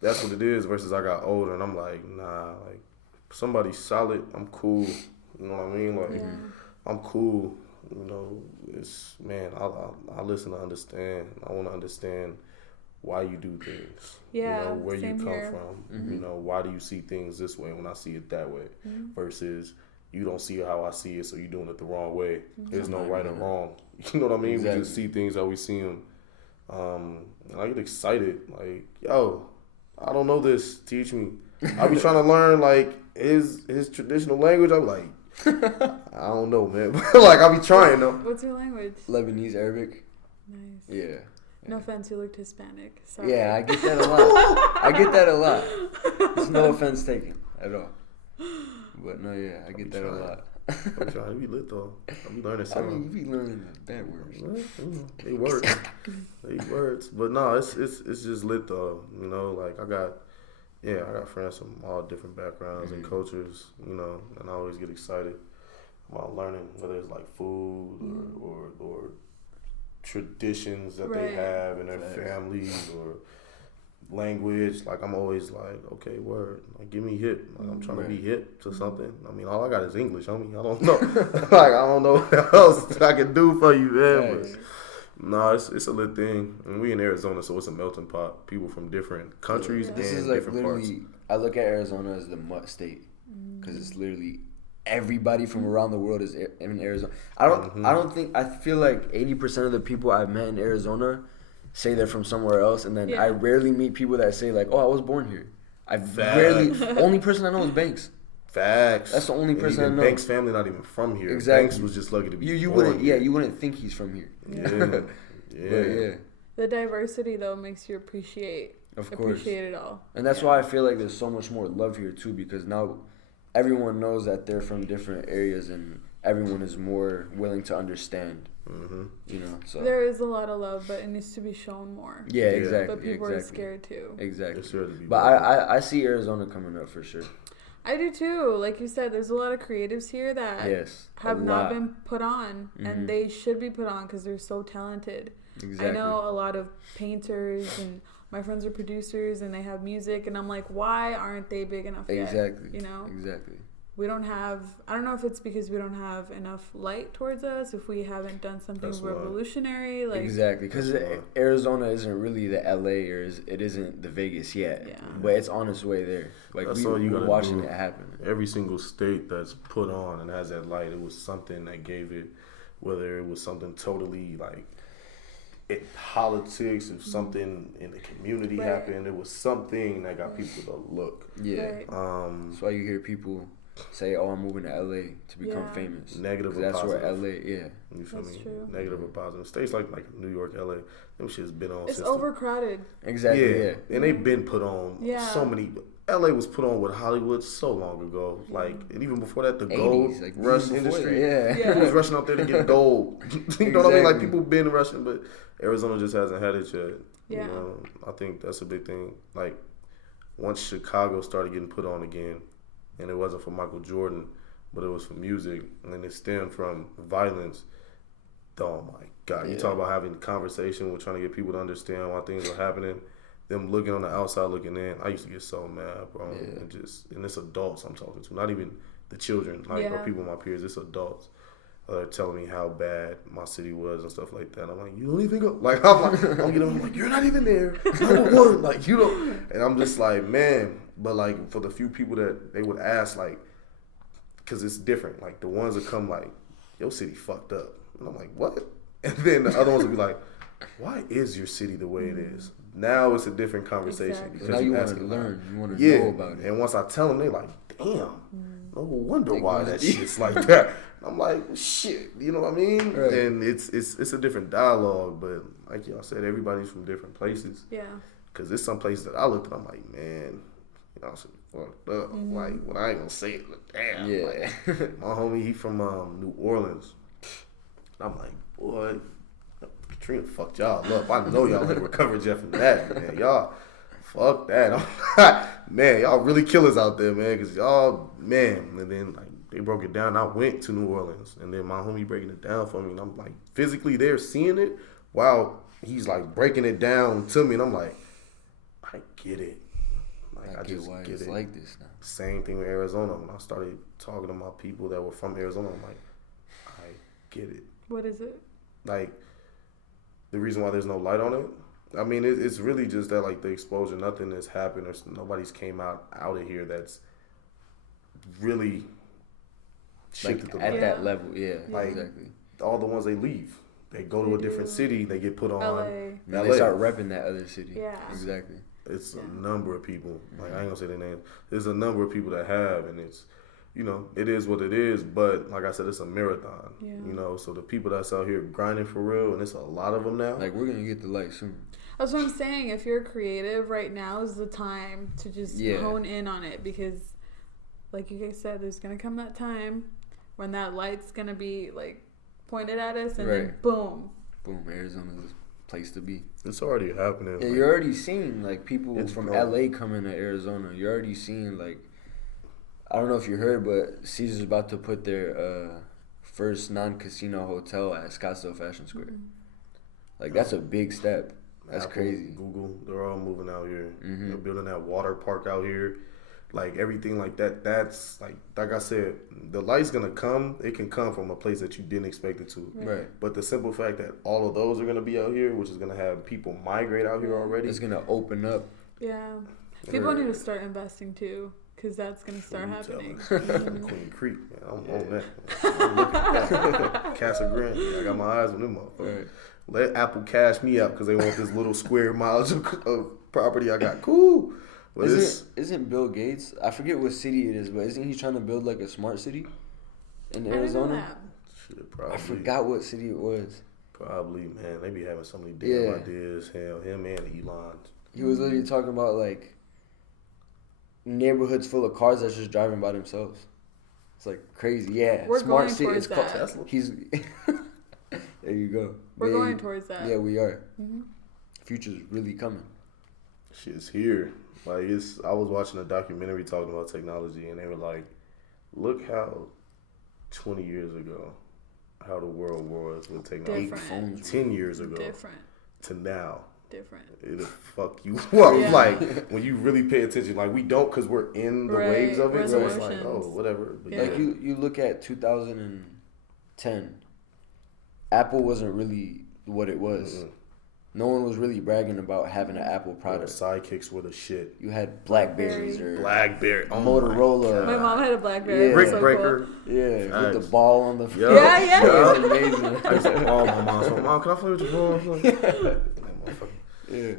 that's what it is versus I got older and I'm like, nah, like, somebody solid, I'm cool. You know what I mean? Like, I'm cool. You know, it's, man, I listen to understand. I want to understand why you do things. Yeah, You know, where you same come here. from. You know, why do you see things this way when I see it that way? Versus you don't see it how I see it, so you're doing it the wrong way. There's no right or wrong. You know what I mean? Exactly. We just see things how we see them. I get excited. Like, yo, I don't know this. Teach me. I be trying to learn, like, his traditional language. I'm like, I don't know, man. Like, I be trying, though. What's your language? Lebanese, Arabic. Nice. Yeah. No offense, you looked Hispanic. Sorry. Yeah, I get that a lot. I get that a lot. There's no offense taken at all. But no, yeah, I get that a lot. I'm trying to be lit, though. I be learning I something. mean, you be learning the bad words. They words. They words. But no, it's just lit though. You know, like I got friends from all different backgrounds and cultures, you know, and I always get excited about learning whether it's like food or traditions that they Right. have in their families or language. Like I'm always like, okay, word, like give me hip. Like I'm trying to be hip to something. I mean, all I got is English. I mean, I don't know. Like I don't know what else I can do for you, man. Right. But no, it's a lit thing. And we in Arizona, so it's a melting pot. People from different countries and This is like different parts. literally, I look at Arizona as the mutt state because it's literally everybody from around the world is in Arizona. I feel like 80% of the people I've met in Arizona say they're from somewhere else, and then I rarely meet people that say like, "Oh, I was born here." Only person I know is Banks. Facts. That's the only And person I even know. Banks' family not even from here. Exactly. Banks was just lucky to be You born wouldn't, here. you wouldn't think he's from here. Yeah. But yeah, The diversity though makes you appreciate it all. and that's why I feel like there's so much more love here too, because now everyone knows that they're from different areas, and everyone is more willing to understand. You know, so There is a lot of love, but it needs to be shown more. yeah, exactly. But people are scared too. Exactly. It's sure to be But better. I see Arizona coming up for sure. I do too. Like you said, there's a lot of creatives here that Yes, have not been put on, and they should be put on because they're so talented. Exactly. I know a lot of painters, and my friends are producers, and they have music, and I'm like, why aren't they big enough yet? Exactly. You know? Exactly. we don't have, I don't know if it's because we don't have enough light towards us, if we haven't done something revolutionary. Like exactly, because Arizona isn't really the LA or it isn't the Vegas yet. Yeah. But it's on its way there. Like, we're watching it happen. Every single state that's put on and has that light, it was something that gave it, whether it was something totally like in politics, if something in the community happened, it was something that got people to look. Yeah. Right. That's why you hear people say, "Oh, I'm moving to LA to become famous." Negative or that's positive. That's where LA, You feel that's me? True. Negative or positive. States like New York, LA, them shit's been on. It's overcrowded. Exactly. Yeah. And they've been put on so many. LA was put on with Hollywood so long ago. Like, and even before that, the 80s, gold like rush industry. People was rushing out there to get gold. You know what I mean? Like, people been rushing, but Arizona just hasn't had it yet. Yeah. You know, I think that's a big thing. Like, once Chicago started getting put on again, and it wasn't for Michael Jordan, but it was for music, and then it stemmed from violence. Oh my God! You talk about having a conversation with trying to get people to understand why things are happening. Them looking on the outside looking in. I used to get so mad, bro. And it's adults I'm talking to, not even the children, like or people my peers. It's adults. They're telling me how bad my city was and stuff like that. I'm like, you don't even go. Like I'm like, you're not even there. Number one, like you don't. And I'm just like, man. But like for the few people that they would ask, like, because it's different. Like the ones that come like, your city fucked up, and I'm like, what? And then the other ones would be like, why is your city the way it is? Now it's a different conversation because now you want to learn, you want to know about it. And once I tell them, they like, damn, no wonder why that shit's like that. And I'm like, shit, you know what I mean? Right. And it's a different dialogue, but like y'all said, everybody's from different places. Yeah. Because there's some places that I looked at, I'm like, man, you know, fucked up. Like, when I ain't gonna say it, like, damn. Yeah. Like, my homie, he from New Orleans. I'm like, boy, Katrina fucked y'all up. I know y'all ain't recovered yet from that, man. Y'all, fuck that. Man, y'all really killers out there, man. Because y'all, man. And then, like, they broke it down. I went to New Orleans. And then my homie breaking it down for me. And I'm, like, physically there seeing it while he's, like, breaking it down to me. And I'm like, I get it. Like, I just why get it's it. like this now. Same thing with Arizona. When I started talking to my people that were from Arizona, I'm like, I get it. What is it? Like, the reason why there's no light on it, I mean, it's really just that, like, the exposure, nothing has happened, or nobody's came out of here that's really shifted like, at that level, like, exactly. All the ones they leave, they go to a different city, they get put on LA. And they start repping that other city. Yeah. Exactly. It's a number of people. Like, I ain't gonna say their names. There's a number of people that have, and it's, you know, it is what it is, but like I said, it's a marathon, you know, so the people that's out here grinding for real, and it's a lot of them now. Like, we're going to get the light soon. That's what I'm saying. If you're creative, right now is the time to just hone in on it, because like you guys said, there's going to come that time when that light's going to be, like, pointed at us, and then boom. Boom, Arizona's a place to be. It's already happening. Yeah, like, you're already seeing, like, people from LA coming to Arizona. You're already seeing, like, I don't know if you heard, but Caesar's about to put their first non-casino hotel at Scottsdale Fashion Square. Like, that's a big step. That's Apple, crazy. Google, they're all moving out here. They're building that water park out here. Like, everything like that, that's, like I said, the light's going to come. It can come from a place that you didn't expect it to. Right. But the simple fact that all of those are going to be out here, which is going to have people migrate out here already. It's going to open up. Yeah. People need to start investing, too. Because that's going to start happening. Queen Creek, man. I'm on that. I'm looking at that. Casa Grande. I got my eyes on them motherfuckers. Right. Let Apple cash me out because they want this little square miles of property I got. Cool. But isn't Bill Gates, I forget what city it is, but isn't he trying to build like a smart city in Arizona? Shit, probably. I forgot what city it was. Probably, man. They be having so many damn ideas. Hell, him and Elon. He was literally talking about, like, neighborhoods full of cars that's just driving by themselves. It's like crazy. Yeah, we're smart going city. towards It's that. called Tesla. He's there. You go. We're going towards that. Yeah, we are. Future's really coming. Shit's here. Like, I was watching a documentary talking about technology, and they were like, "Look how 20 years ago, how the world was with technology. 10 years ago different to now." different. It'll fuck you up. Yeah. Like, when you really pay attention. Like, we don't because we're in the waves of We're it. in So the it's like, emotions. oh, whatever. But Yeah. Like, you look at 2010, Apple wasn't really what it was. Mm-mm. No one was really bragging about having an Apple The product. sidekicks were the shit. You had Blackberries or Blackberry. Oh Motorola. My mom had a BlackBerry. Yeah. It was Brick so breaker. cool. Yeah, with Facts. the ball on the front. Yup. Yeah. It was amazing. I used to call my mom. So, Mom, can I play with your phone? I'm like, that motherfucker. Yeah.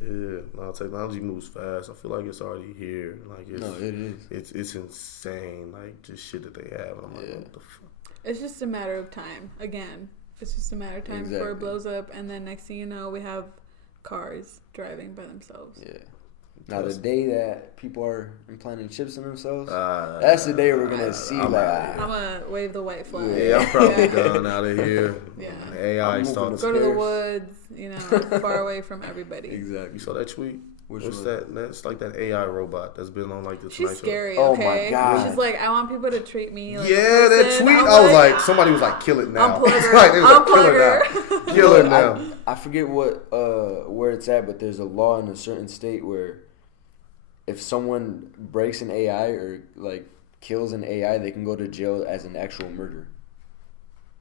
Yeah. No, technology moves fast. I feel like it's already here. Like, it's, No, it is. It's insane. Like, just shit that they have. And I'm like, what the fuck? It's just a matter of time. Again, it's just a matter of time before it Exactly. blows up, and then next thing you know, we have cars driving by themselves. Yeah. Now, the day that people are implanting chips in themselves, Uh, that's the day we're going to see, I'm like, outta here. I'm gonna wave the white flag. Yeah, I'm probably done out of here. Yeah. The AI I'm starts. Go to the Scarce. woods, you know, far away from everybody. exactly. You saw that tweet? Which What's one? that? That's like that AI robot that's been on like the She's Tonight Show. scary, Oh my okay? God. She's like, I want people to treat me like Yeah, a that person. tweet. I'm I was like, somebody was like, kill it now. Unplug her. Like, they was like, kill Unplug it her. now. Kill it now. I forget what where it's at, but there's a law in a certain state where if someone breaks an AI or like kills an AI, they can go to jail as an actual murder.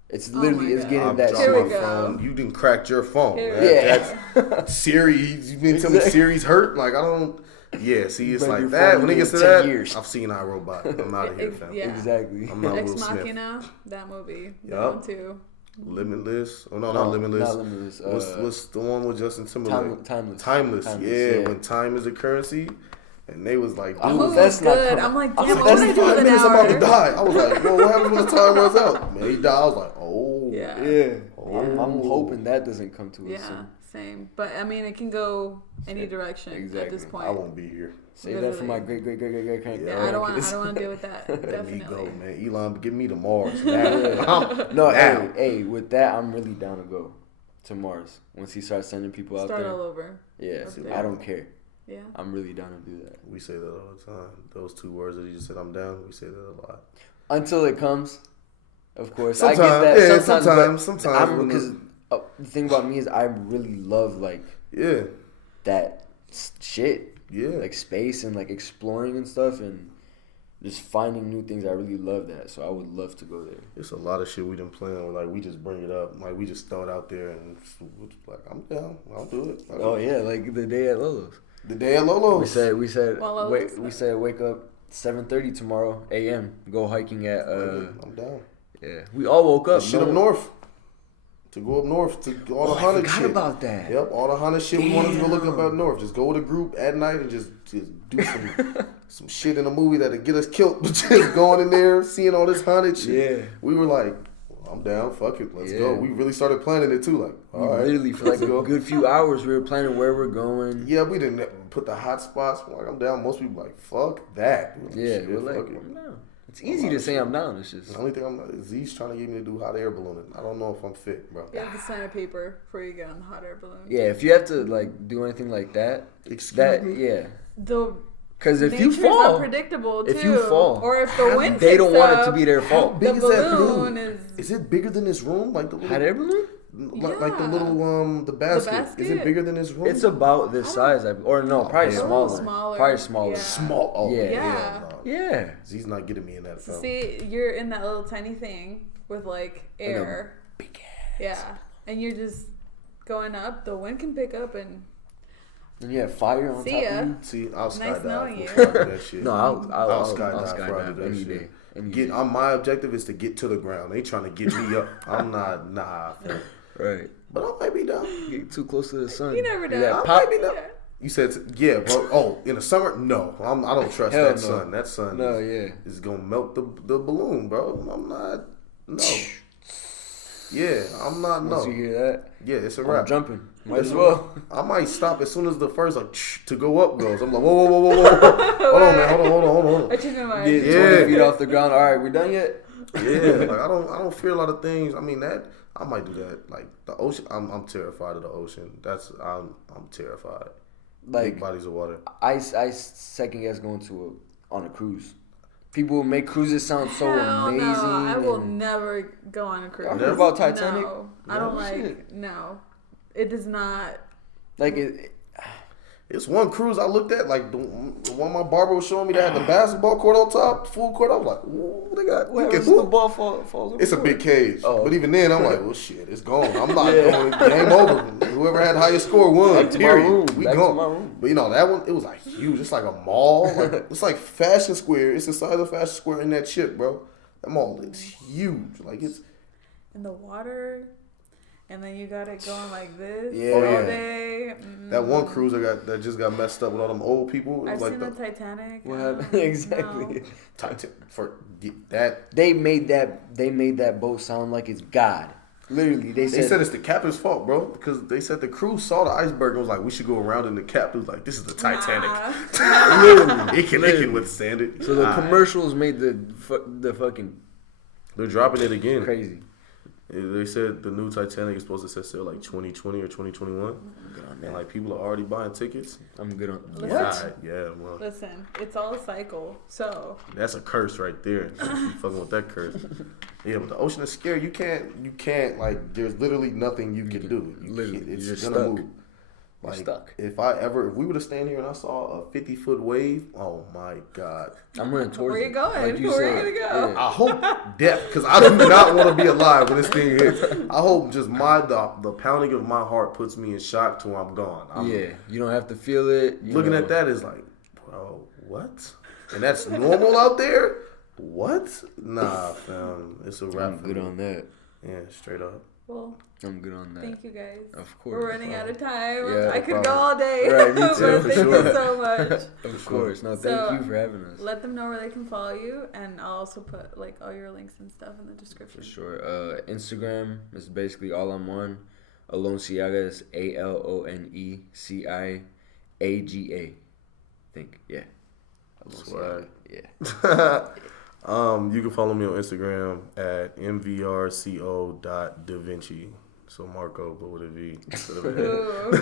It's literally my it's God. getting I've that dropped Here we my serious. go. phone. You didn't crack your phone. Here That- we go. That's Siri. You mean to tell me Siri's hurt? Like, I don't. Yeah, see, it's Break like your that. phone When it in gets to 10 that, years. I've seen iRobot. I'm out of here, fam. Yeah. Exactly. I'm not Will Ex Smith. Machina, that movie. That Yup. one too. Limitless. Oh no, not Limitless. Not Limitless. What's the one with Justin Timberlake? Timeless. Timeless. Timeless, Yeah, yeah. when time is a currency, and they was like, The dude, movie that's was not good. com- I'm like, I damn, was what like, would I that's do with 5 an minutes. I'm about to hour? die. I was like, well, what happens when the time runs out? Man, he died. I was like, oh. Yeah. Yeah. Oh. I'm hoping that doesn't come to us Yeah, soon. same. But I mean, it can go any direction at Exactly. this point. I won't be here. Save that for my Literally. great Yeah, Yeah, I don't want grandkids. to deal with that. Let me Definitely. go, man. Elon, get me to Mars now. No, Now. hey, with that, I'm really down to go to Mars once he starts sending people out Start there. all over. Yeah, up there. I don't care. Yeah. I'm really down to do that. We say that all the time. Those 2 words that you just said, I'm down. We say that a lot. Until it comes, of course. Sometimes, I get that. yeah, Sometimes. sometimes when Because the thing about me is I really love like Yeah, that shit, yeah. like space and like exploring and stuff and just finding new things. I really love that, so I would love to go there. It's a lot of shit we done planned where like we just bring it up, like we just throw it out there and like I'm down, I'll do it. Oh yeah, like the day at Lolo's. The day at Lolo's. We said Well, Lolo's wait, is we fun. said wake up 7:30 tomorrow a.m. Go hiking at I'm down. yeah. We all woke up. Shit No up one- north. To go up north to all the I haunted forgot shit. about that. Yep, all the haunted shit we wanted to go look up Damn. up north. Just go with a group at night and just do some shit in a movie that'll get us killed. But just going in there, seeing all this haunted shit. Yeah. We were like, well, I'm down, fuck it, let's go. Yeah. We really started planning it too, like, We all right. literally for like let's a go. good few hours we were planning where we're going. Yeah, we didn't put the hot spots. We're like, I'm down. Most people like, fuck that. We're like, Yeah, shit, we're like, fuck it. I'm down. It's easy to say I'm down. It's just The only thing Z's trying to get me to do hot air ballooning. I don't know if I'm fit, bro. You have to sign a paper before you get on the hot air balloon. yeah. If you have to like do anything like that, Excuse me? yeah. The Because if you nature's fall, unpredictable too. if you fall, or if the wind they don't picks want it up, to be their fault. Big the is that balloon balloon? is Is it bigger than this room? Like the little, Hot air balloon? like the little the basket. Is it basket? bigger than this room? It's about this size, or no, probably hell smaller. smaller. Probably smaller. Yeah. small. Oh Yeah. Yeah. no. Yeah. Z's not getting me in that. Fam. See, you're in that little tiny thing with like air. Big Yeah, and you're just going up. The wind can pick up and And you have fire on See top ya. of you. See, I'll Nice skydive knowing you. before I do that shit. No, I'll skydive skydive before I do that any shit. day. Any Get day. my objective is to get to the ground. They trying to get me up. I'm not fam. Right. But I might be down. Get too close to the sun. you never know. That I pop. might be down. You said yeah, bro. Oh, in the summer? No, I don't trust Hell that no. sun. That sun No, yeah. is gonna melt the balloon, bro. I'm not. No. Yeah, I'm not. Once No. you hear that, Yeah, it's a I'm wrap. jumping. Might as well. I might stop as soon as the first like to go up goes. I'm like, whoa. Hold on, man. Hold on. What you doing? Get Yeah. 20 feet off the ground. All right, we done yet? Yeah, like I don't fear a lot of things. I mean that I might do that. Like the ocean, I'm terrified of the ocean. I'm terrified. Like Big bodies of water. I second guess going on a cruise. People make cruises sound so Hell amazing. no, I will and- never go on a cruise. Y'all heard about Titanic? No, I don't No like. shit. No, it does not Like It's one cruise I looked at, like the one my barber was showing me that had the basketball court on top, full court. I was like, ooh, they got. Where the ball falls It's a big cage, but even then, I'm like, well, shit, it's gone. I'm not going. Game over. Whoever had the highest score won. Back to my room. We Back gone. to my room. But you know that one, it was like huge. It's like a mall. Like, it's like Fashion Square. It's the size of Fashion Square in that shit, bro. That mall is huge. Like it's. In the water. And then you got it going like this all day. That one cruise that just got messed up with all them old people. I've like seen the Titanic. What happened? Exactly. They made that boat sound like it's God. Literally, they said it's the captain's fault, bro, because they said the crew saw the iceberg and was like, we should go around, and the captain was like, this is the Titanic. Literally, it can withstand it. So the commercials made the fucking. They're dropping it again. Crazy. They said the new Titanic is supposed to set sail like 2020 or 2021. I'm good on that. And like people are already buying tickets. I'm good on What? Yeah, well. Listen, it's all a cycle. So That's a curse right there. You fucking with that curse. Yeah, but the ocean is scary. You can't like. There's literally nothing you can do. It's you're gonna stuck. move. You're Like, stuck. if we would have stayed here and I saw a 50-foot wave, oh my God. I'm running towards where you it. going? Like you Where said. you gonna go? Yeah. I hope death, because I do not want to be alive when this thing hits. I hope just the pounding of my heart puts me in shock till I'm gone. Yeah, you don't have to feel it. Looking at that is like, bro, what? And that's normal out there? What? Nah, fam. It's a wrap. I'm good on that. Yeah, straight up. well, I'm good on that. thank you guys. Of course. We're running out of time. Yeah, I could go all day. Right, me too, But for thank sure. you so much. Of course. No, So, thank you for having us. Let them know where they can follow you, and I'll also put like all your links and stuff in the description. For sure. Instagram is basically all I'm on. Alonciaga is Alonecia. Think, yeah. Swag. Yeah. You can follow me on Instagram at Mvrco.davinci. So Marco, but with a V instead of an Ooh, he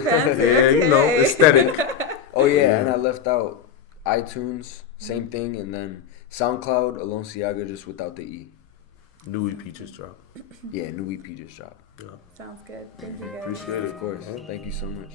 fancy. Yeah, you know, Okay. aesthetic. Oh, yeah, and I left out iTunes, same thing, and then SoundCloud, Alonciaga, just without the E. New EP just dropped. Yeah, new EP just dropped. Yeah. Sounds good. Thank you guys. Appreciate it. Of course. Thank you so much.